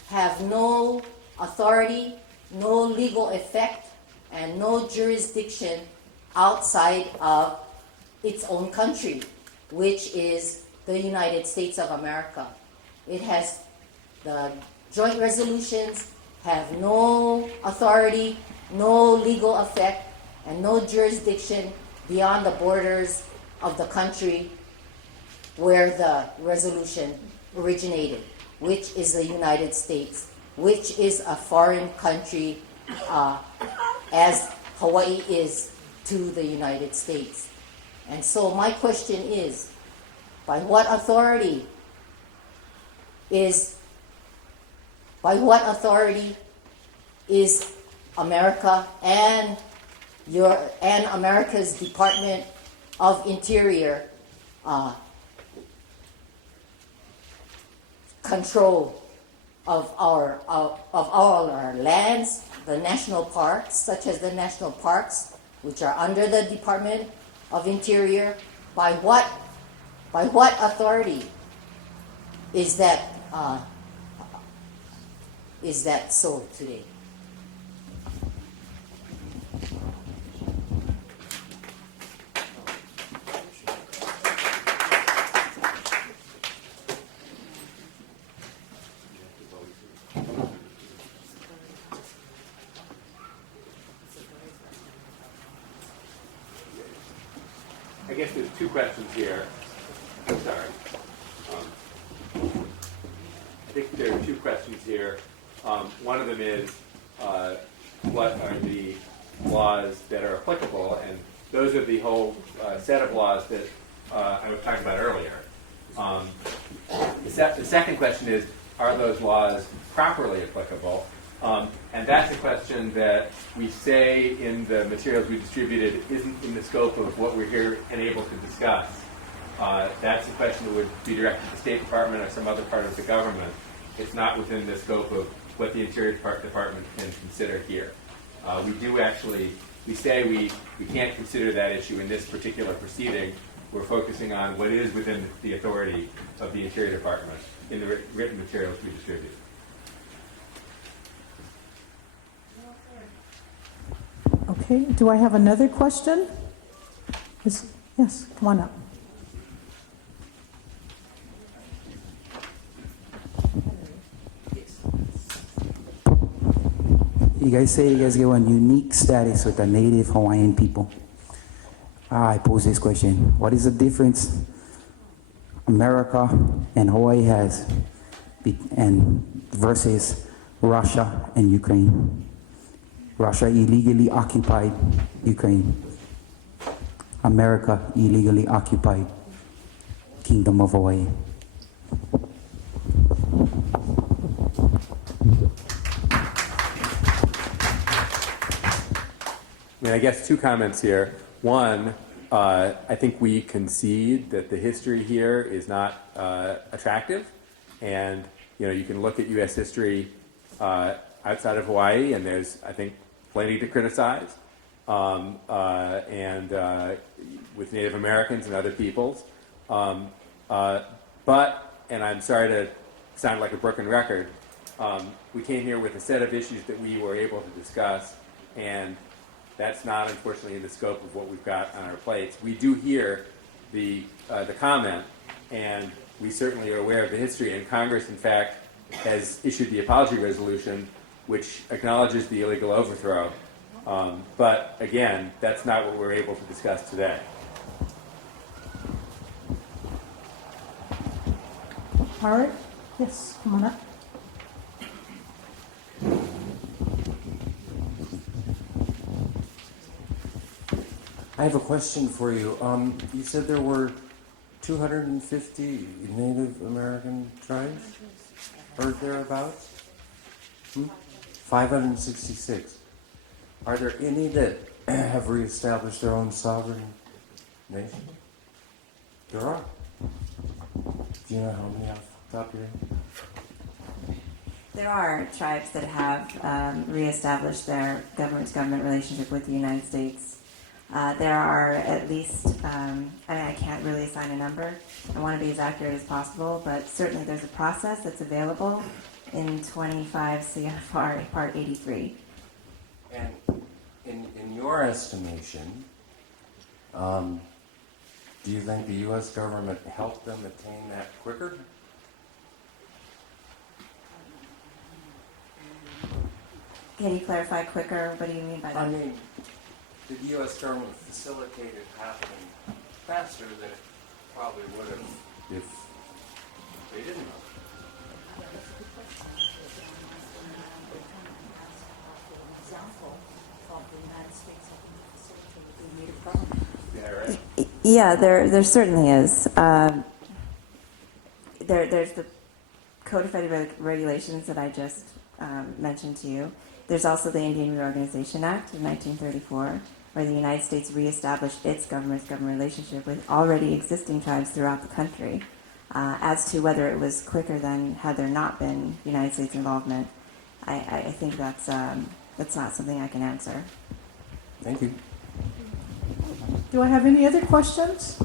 have no authority, no legal effect, and no jurisdiction outside of its own country, which is the United States of America. The joint resolutions have no authority, no legal effect, and no jurisdiction beyond the borders of the country where the resolution originated, which is the United States, which is a foreign country as Hawaii is to the United States. And so my question is, by what authority is America and America's Department of Interior control of all our lands, the national parks, such as the national parks, which are under the Department of Interior? By what authority is that so today? I guess there's two questions here. I'm sorry. I think there are two questions here. One of them is what are the laws that are applicable, and those are the whole set of laws that I was talking about earlier. The second question is, are those laws properly applicable? And that's a question that we say in the materials we distributed isn't in the scope of what we're here and able to discuss. That's a question that would be directed to the State Department or some other part of the government. It's not within the scope of what the Interior Department can consider here. We say we can't consider that issue in this particular proceeding. We're focusing on what is within the authority of the Interior Department in the written materials we distribute. Okay, do I have another question? Yes, come on up. You guys say you guys get one unique status with the native Hawaiian people. I pose this question. What is the difference America and Hawaii has versus Russia and Ukraine? Russia illegally occupied Ukraine. America illegally occupied Kingdom of Hawaii. I mean, I guess two comments here. One, I think we concede that the history here is not attractive, and you can look at U.S. history outside of Hawaii, and there's, I think, plenty to criticize, and with Native Americans and other peoples. But, and I'm sorry to sound like a broken record, we came here with a set of issues that we were able to discuss, and that's not, unfortunately, in the scope of what we've got on our plates. We do hear the comment, and we certainly are aware of the history, and Congress, in fact, has issued the apology resolution which acknowledges the illegal overthrow. But again, that's not what we're able to discuss today. All right, yes, come on up. I have a question for you. You said there were 250 Native American tribes, or thereabouts? 566. Are there any that have reestablished their own sovereign nation? There are. Do you know how many off the top of your head? There are tribes that have reestablished their government-to-government relationship with the United States. There are at least, I can't really assign a number. I want to be as accurate as possible, but certainly there's a process that's available in 25 CFR Part 83. And in your estimation, do you think the U.S. government helped them attain that quicker? Can you clarify quicker? What do you mean by that? I mean, did the U.S. government facilitate it happening faster than it probably would have if they didn't? Yeah, there certainly is. There's the codified regulations that I just mentioned to you. There's also the Indian Reorganization Act of 1934, where the United States reestablished its government-to-government relationship with already existing tribes throughout the country. As to whether it was quicker than had there not been United States involvement, I think that's not something I can answer. Thank you. Do I have any other questions?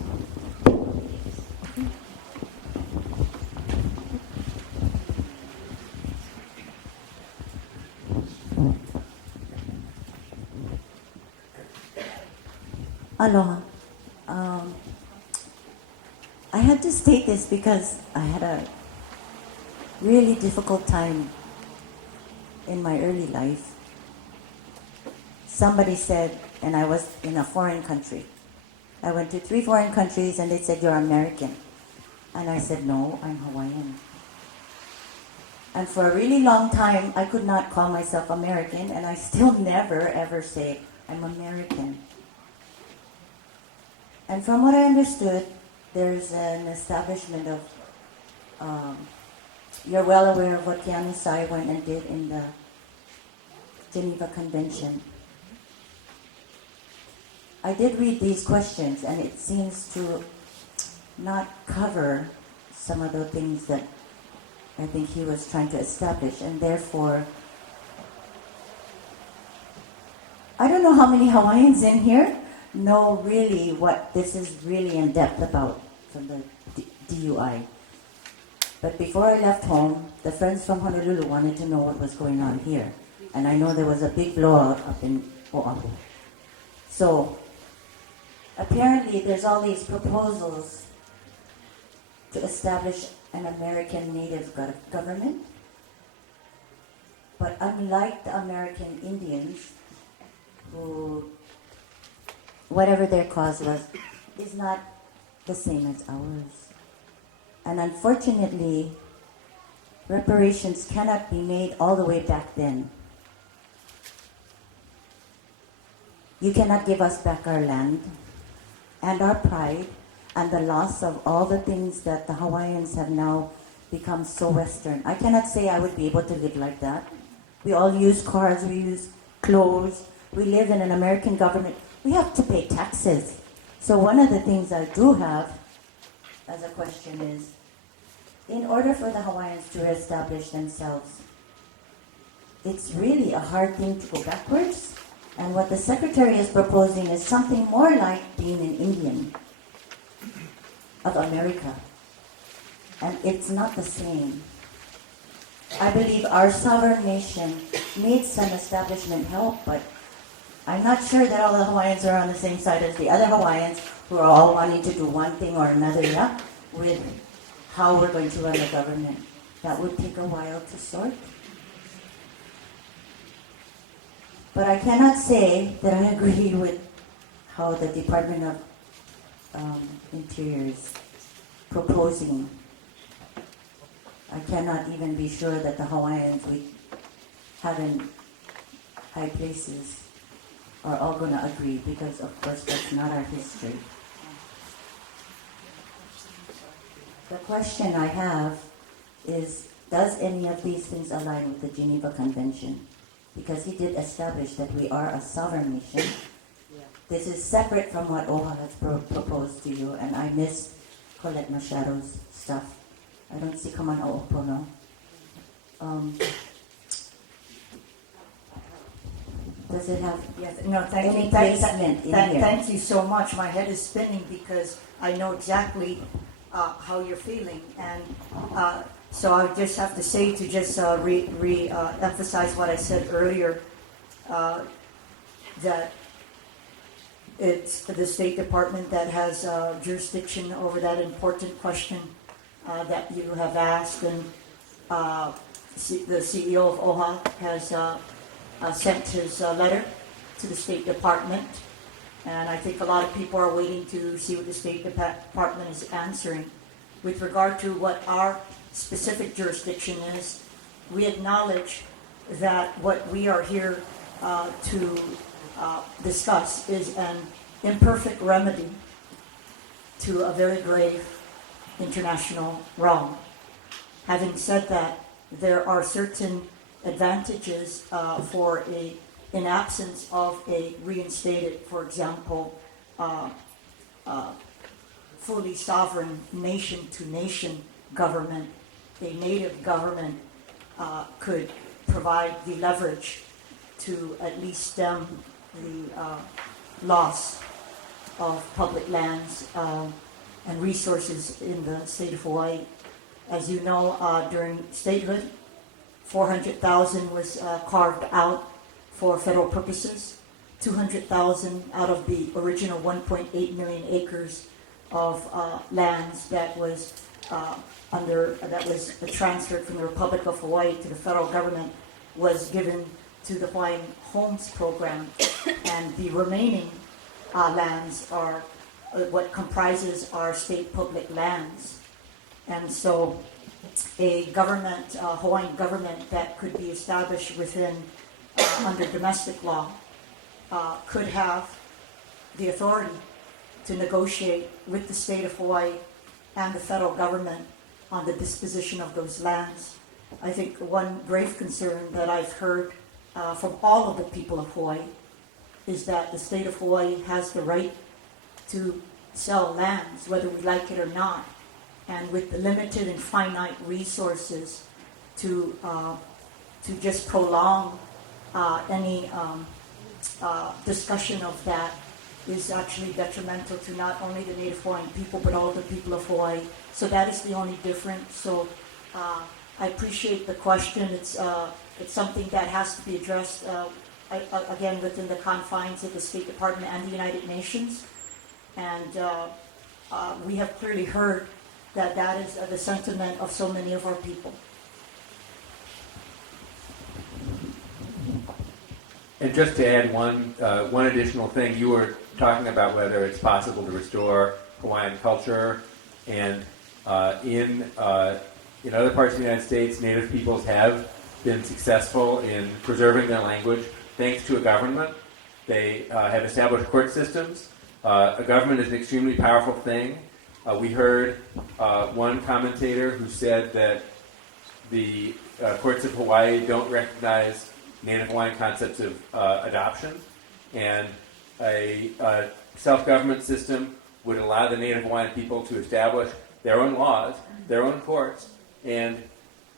Aloha. I had to state this because I had a really difficult time in my early life. Somebody said, and I was in a foreign country. I went to 3 foreign countries and they said, "You're American." And I said, "No, I'm Hawaiian." And for a really long time, I could not call myself American, and I still never ever say I'm American. And from what I understood, there's an establishment of, you're well aware of what Keanu Sai went and did in the Geneva Convention. I did read these questions, and it seems to not cover some of the things that I think he was trying to establish, and therefore, I don't know how many Hawaiians in here know really what this is really in depth about from the DUI. But before I left home, the friends from Honolulu wanted to know what was going on here. And I know there was a big blowout up in Oahu. So, apparently there's all these proposals to establish an American native government. But unlike the American Indians, who, whatever their cause was, is not the same as ours. And unfortunately, reparations cannot be made all the way back then. You cannot give us back our land and our pride and the loss of all the things that the Hawaiians have now become so Western. I cannot say I would be able to live like that. We all use cars, we use clothes, we live in an American government. We have to pay taxes. So one of the things I do have as a question is, in order for the Hawaiians to reestablish themselves, it's really a hard thing to go backwards. And what the Secretary is proposing is something more like being an Indian of America. And it's not the same. I believe our sovereign nation needs some establishment help, but I'm not sure that all the Hawaiians are on the same side as the other Hawaiians who are all wanting to do one thing or another, yeah, with how we're going to run the government. That would take a while to sort. But I cannot say that I agree with how the Department of Interior is proposing. I cannot even be sure that the Hawaiians we have in high places are all going to agree, because of course that's not our history. The question I have is, does any of these things align with the Geneva Convention? Because he did establish that we are a sovereign nation. This is separate from what OHA has proposed to you, and I missed Colette Machado's stuff. I don't see Kaman O'Opono. Does it have Yes, no, thank any you. placement in here? Thank you so much. My head is spinning because I know exactly how you're feeling, and so I just have to say, to just emphasize what I said earlier, that it's the State Department that has jurisdiction over that important question that you have asked, and the CEO of OHA has sent his letter to the State Department, and I think a lot of people are waiting to see what the State Department is answering. With regard to what our specific jurisdiction is, we acknowledge that what we are here to discuss is an imperfect remedy to a very grave international wrong. Having said that, there are certain advantages in absence of a reinstated, for example, fully sovereign nation-to-nation government. A native government could provide the leverage to at least stem the loss of public lands and resources in the state of Hawaii. As you know, during statehood, 400,000 was carved out for federal purposes. 200,000 out of the original 1.8 million acres of lands that was transferred from the Republic of Hawaii to the federal government was given to the Hawaiian Homes Program, and the remaining lands are what comprises our state public lands. And so a government, Hawaiian government that could be established within, under domestic law, could have the authority to negotiate with the state of Hawaii and the federal government on the disposition of those lands. I think one grave concern that I've heard from all of the people of Hawaii is that the state of Hawaii has the right to sell lands, whether we like it or not, and with the limited and finite resources to just prolong any discussion of that is actually detrimental to not only the Native Hawaiian people, but all the people of Hawaii. So that is the only difference. So I appreciate the question. It's something that has to be addressed, again, within the confines of the State Department and the United Nations. And we have clearly heard that is the sentiment of so many of our people. And just to add one additional thing, you were talking about whether it's possible to restore Hawaiian culture, and in other parts of the United States, Native peoples have been successful in preserving their language thanks to a government. They have established court systems. A government is an extremely powerful thing. We heard one commentator who said that the courts of Hawaii don't recognize Native Hawaiian concepts of adoption, and a self-government system would allow the Native Hawaiian people to establish their own laws, their own courts, and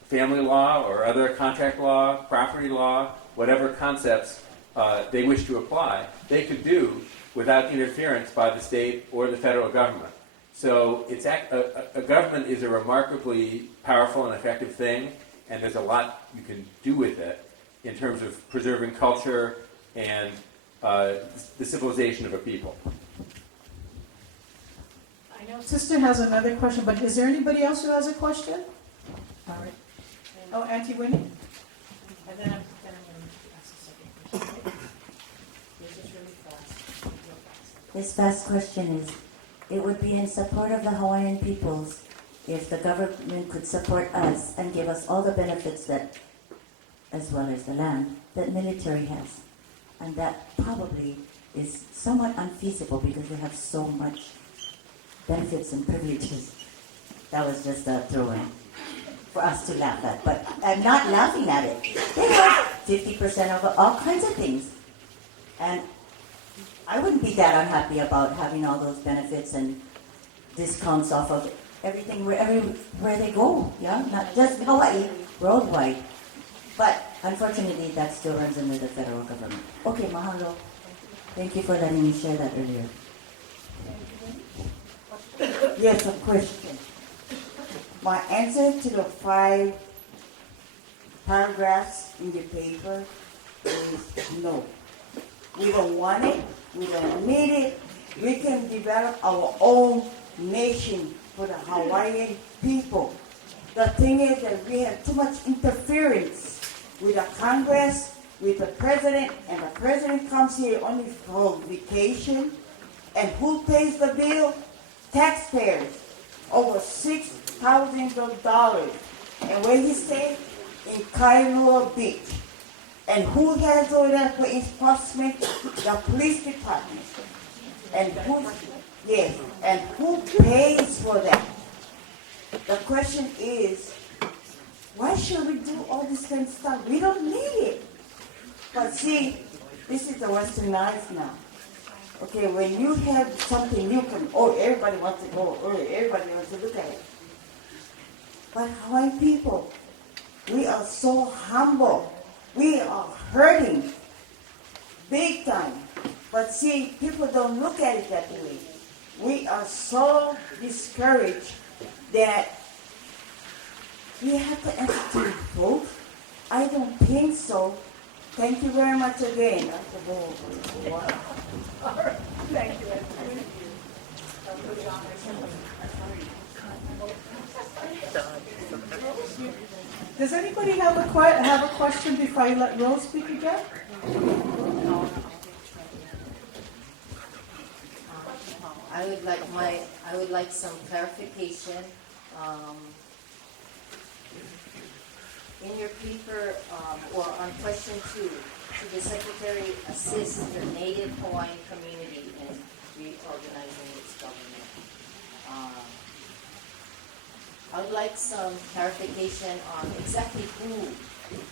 family law or other contract law, property law, whatever concepts they wish to apply, they could do without interference by the state or the federal government. So a government is a remarkably powerful and effective thing, and there's a lot you can do with it in terms of preserving culture and the civilization of a people. I know Sister has another question, but is there anybody else who has a question? All right. Oh, Auntie Winnie? And then I'm going to ask the second question. His first question is, it would be in support of the Hawaiian peoples if the government could support us and give us all the benefits that, as well as the land, that military has. And that probably is somewhat unfeasible because we have so much benefits and privileges. That was just a throw-in for us to laugh at, but I'm not laughing at it. They have 50% of all kinds of things. And I wouldn't be that unhappy about having all those benefits and discounts off of everything where they go, yeah? Not just Hawaii, worldwide. But unfortunately, that still runs under the federal government. Okay, mahalo. Thank you for letting me share that earlier. Yes, a question. My answer to the 5 paragraphs in the paper is no. We don't want it. We don't need it. We can develop our own nation for the Hawaiian people. The thing is that we have too much interference with the Congress, with the president, and the president comes here only for vacation. And who pays the bill? Taxpayers. Over $6,000. And where he stay? In Kailua Beach. And who has all that for enforcement? The police department. And who pays for that? The question is, why should we do all this kind of stuff? We don't need it. But see, this is the westernized now. Okay, when you have something you can, everybody wants to go early, everybody wants to look at it. But Hawaiian people, we are so humble. We are hurting big time. But see, people don't look at it that way. We are so discouraged that we have to entertain both. I don't think so. Thank you very much again. Thank you. Does anybody have a question before I let Rose speak again? I would like some clarification. In your paper, or on question 2, should the Secretary assist the Native Hawaiian community in reorganizing its government? I would like some clarification on exactly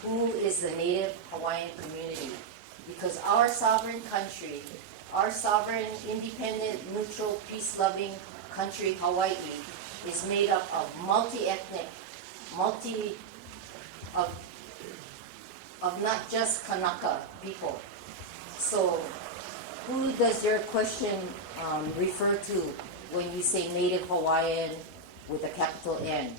who is the Native Hawaiian community. Because our sovereign country, our sovereign, independent, neutral, peace-loving country, Hawaii, is made up of multi-ethnic, of not just Kanaka people. So who does your question refer to when you say Native Hawaiian with a capital N?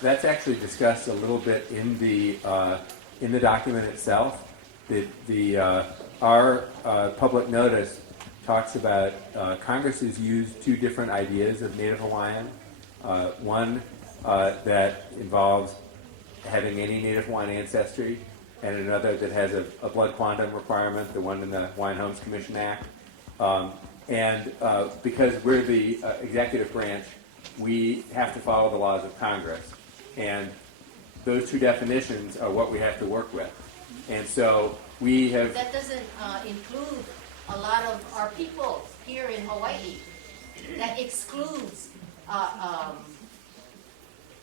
That's actually discussed a little bit in the document itself. Our public notice talks about Congress has used 2 different ideas of Native Hawaiian. One that involves having any Native Hawaiian ancestry, and another that has a blood quantum requirement, the one in the Hawaiian Homes Commission Act. Because we're the executive branch, we have to follow the laws of Congress. And those 2 definitions are what we have to work with. And so we have... That doesn't include a lot of our people here in Hawaii. That excludes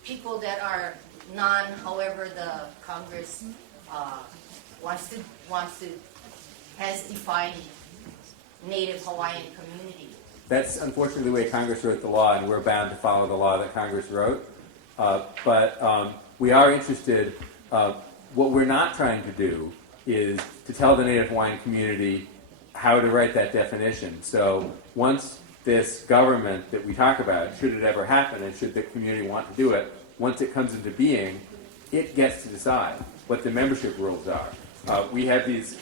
people that are however the Congress has defined Native Hawaiian community. That's unfortunately the way Congress wrote the law, and we're bound to follow the law that Congress wrote. But we are interested, what we're not trying to do is to tell the Native Hawaiian community how to write that definition. So once this government that we talk about, should it ever happen, and should the community want to do it, once it comes into being, it gets to decide what the membership rules are. We have these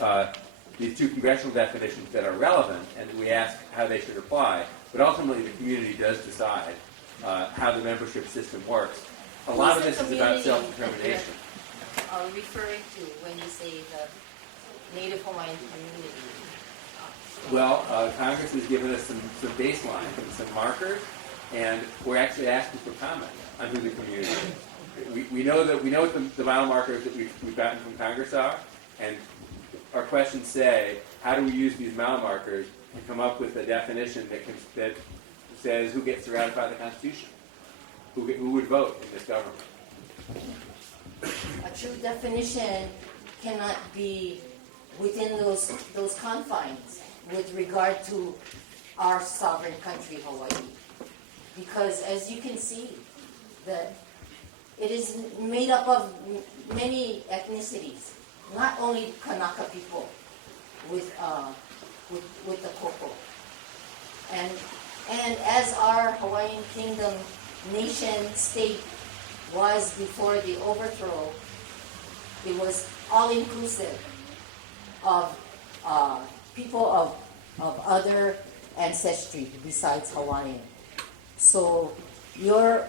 2 congressional definitions that are relevant, and we ask how they should apply. But ultimately, the community does decide how the membership system works. a lot of Who's this the is about community self-determination. Are referring to when you say the Native Hawaiian community? Well, Congress has given us some baseline, some markers, and we're actually asking for comment on who the community is. We know what the mile markers that we've gotten from Congress are, and our questions say, how do we use these mile markers to come up with a definition that says who gets to ratify the Constitution, who would vote in this government. A true definition cannot be within those confines with regard to our sovereign country, Hawaii. Because as you can see, it is made up of many ethnicities, not only Kanaka people with the koko. And as our Hawaiian Kingdom nation state was before the overthrow, it was all inclusive of people of other ancestry besides Hawaiian. So your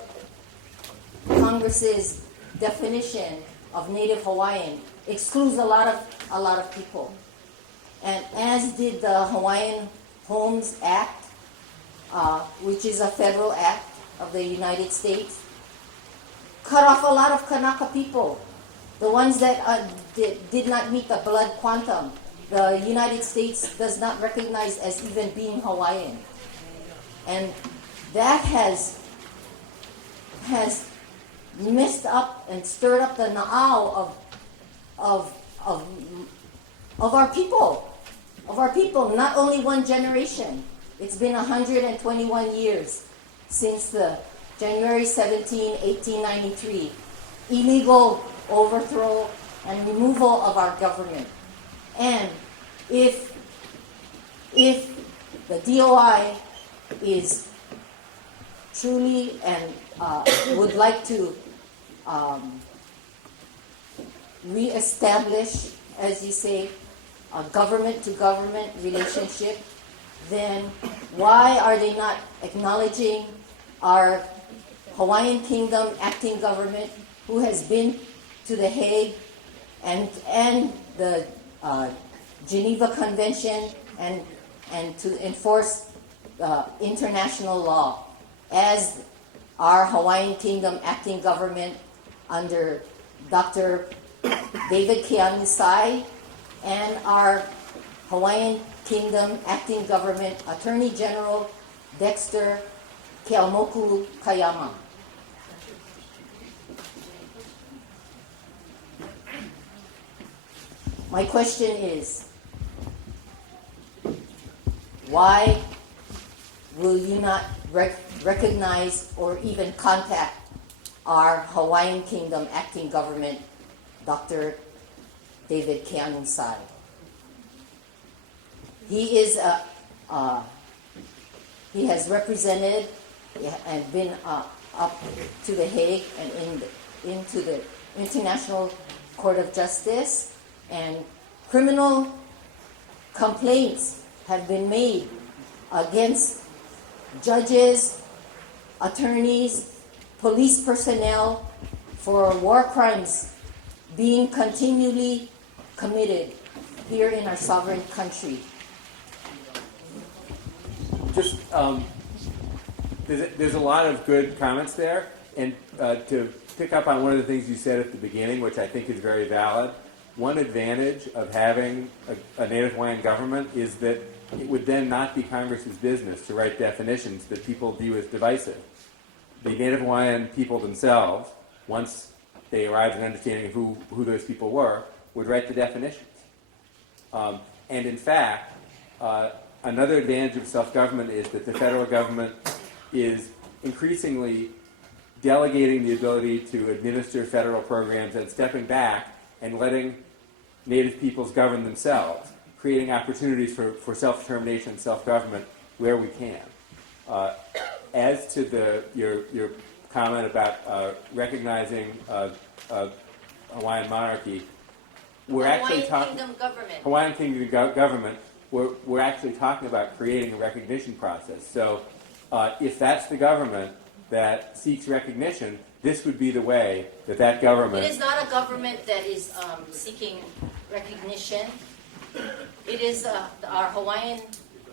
Congress's definition of Native Hawaiian excludes a lot of people, and as did the Hawaiian Homes Act, which is a federal act of the United States, cut off a lot of Kanaka people, the ones that did not meet the blood quantum. The United States does not recognize as even being Hawaiian, and that has messed up and stirred up the na'au of our people, not only one generation. It's been 121 years since the January 17, 1893 illegal overthrow and removal of our government. And if the DOI is truly and would like to reestablish, as you say, a government-to-government relationship, then why are they not acknowledging our Hawaiian Kingdom acting government, who has been to The Hague and the Geneva Convention and to enforce international law as our Hawaiian Kingdom acting government under Dr. David Keanu Sai and our Hawaiian Kingdom acting government Attorney General Dexter Keamoku Kayama. My question is, why will you not recognize or even contact our Hawaiian Kingdom acting government, Dr. David Keanu Sai? He is he has represented and been up to The Hague and into the International Court of Justice, and criminal complaints have been made against judges, attorneys, police personnel for war crimes being continually committed here in our sovereign country. Just there's a lot of good comments there, and to pick up on one of the things you said at the beginning, which I think is very valid, one advantage of having a Native Hawaiian government is that it would then not be Congress's business to write definitions that people view as divisive. The Native Hawaiian people themselves, once they arrived at an understanding of who those people were, would write the definitions. And in fact, another advantage of self-government is that the federal government is increasingly delegating the ability to administer federal programs and stepping back and letting Native peoples govern themselves, creating opportunities for self-determination and self-government where we can. As to your comment about recognizing Hawaiian monarchy, we're actually talking Hawaiian Kingdom government. We're actually talking about creating a recognition process. So if that's the government, that seeks recognition, this would be the way that that government... It is not a government that is seeking recognition. It is our Hawaiian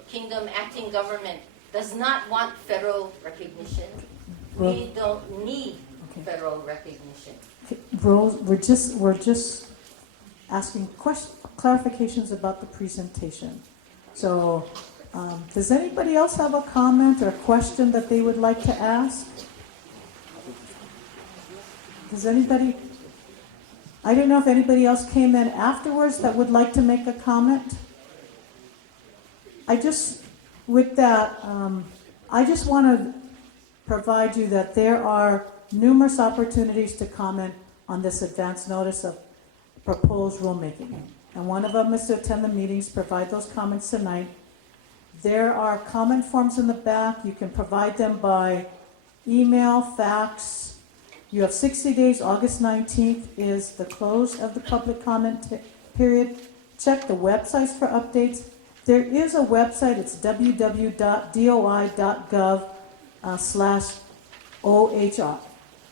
Kingdom acting government does not want federal recognition. We don't need federal recognition. Rose, we're just asking clarifications about the presentation. So, does anybody else have a comment or a question that they would like to ask? Does anybody? I don't know if anybody else came in afterwards that would like to make a comment. With that, I just want to provide you that there are numerous opportunities to comment on this advance notice of proposed rulemaking. And one of them is to attend the meetings, provide those comments tonight. There are comment forms in the back. You can provide them by email, fax. You have 60 days. August 19th is the close of the public comment period. Check the websites for updates. There is a website. It's www.doi.gov/OHR.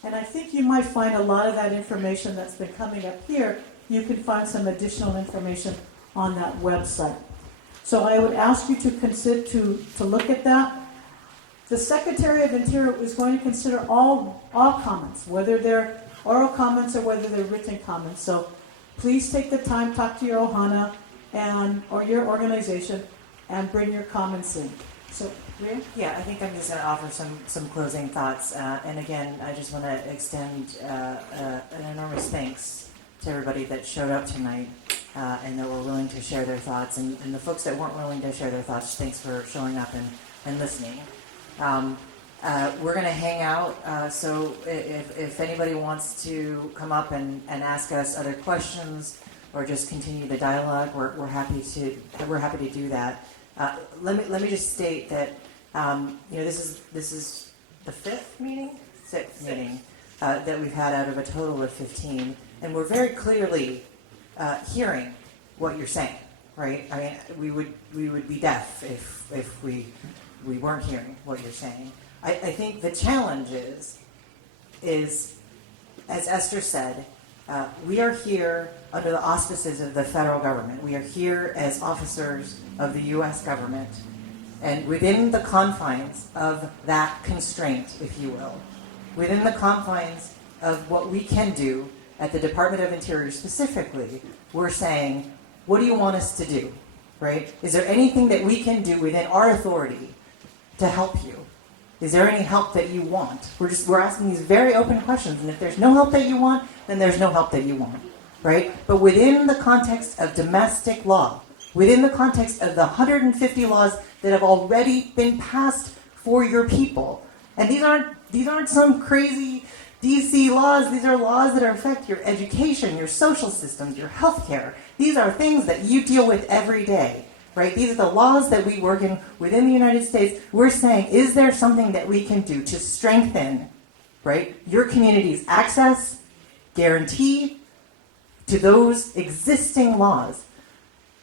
And I think you might find a lot of that information that's been coming up here. You can find some additional information on that website. So I would ask you to consider to look at that. The Secretary of Interior is going to consider all comments, whether they're oral comments or whether they're written comments. So please take the time, talk to your ohana or your organization, and bring your comments in. So, Rhea? Yeah, I think I'm just going to offer some closing thoughts. And again, I just want to extend an enormous thanks to everybody that showed up tonight and that were willing to share their thoughts. And the folks that weren't willing to share their thoughts, thanks for showing up and listening. We're going to hang out, so if anybody wants to come up and ask us other questions or just continue the dialogue, we're happy to do that. Let me just state that this is the sixth meeting that we've had out of a total of 15, and we're very clearly hearing what you're saying, right? I mean, we would be deaf if we weren't hearing what you're saying. I think the challenge is, as Esther said, we are here under the auspices of the federal government. We are here as officers of the U.S. government. And within the confines of that constraint, if you will, within the confines of what we can do at the Department of Interior specifically, we're saying, what do you want us to do, right? Is there anything that we can do within our authority to help you? Is there any help that you want? We're asking these very open questions, and if there's no help that you want, then there's no help that you want, right? But within the context of domestic law, within the context of the 150 laws that have already been passed for your people, and these aren't some crazy DC laws. These are laws that affect your education, your social systems, your healthcare. These are things that you deal with every day. Right? These are the laws that we work in within the United States. We're saying, is there something that we can do to strengthen, right, your community's access, guarantee to those existing laws?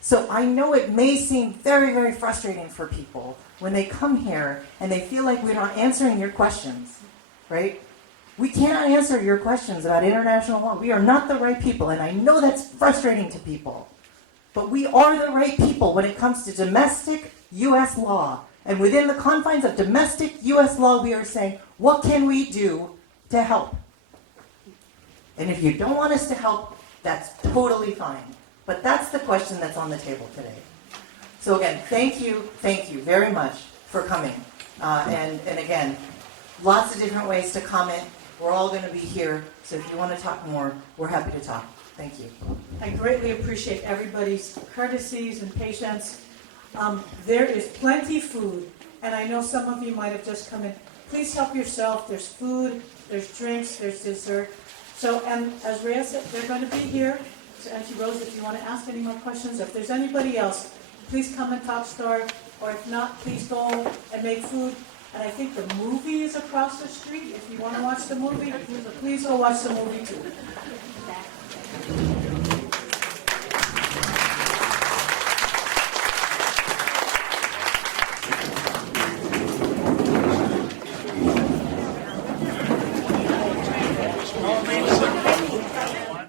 So I know it may seem very, very frustrating for people when they come here and they feel like we're not answering your questions, right? We cannot answer your questions about international law. We are not the right people, and I know that's frustrating to people. But we are the right people when it comes to domestic U.S. law. And within the confines of domestic U.S. law, we are saying, what can we do to help? And if you don't want us to help, that's totally fine. But that's the question that's on the table today. So again, thank you very much for coming. And again, lots of different ways to comment. We're all going to be here. So if you want to talk more, we're happy to talk. Thank you. I greatly appreciate everybody's courtesies and patience. There is plenty food, and I know some of you might have just come in. Please help yourself. There's food, there's drinks, there's dessert. So, and as Rhea said, they're going to be here. So Auntie Rose, if you want to ask any more questions, or if there's anybody else, please come and talk store, or if not, please go and make food. And I think the movie is across the street. If you want to watch the movie, please go watch the movie too.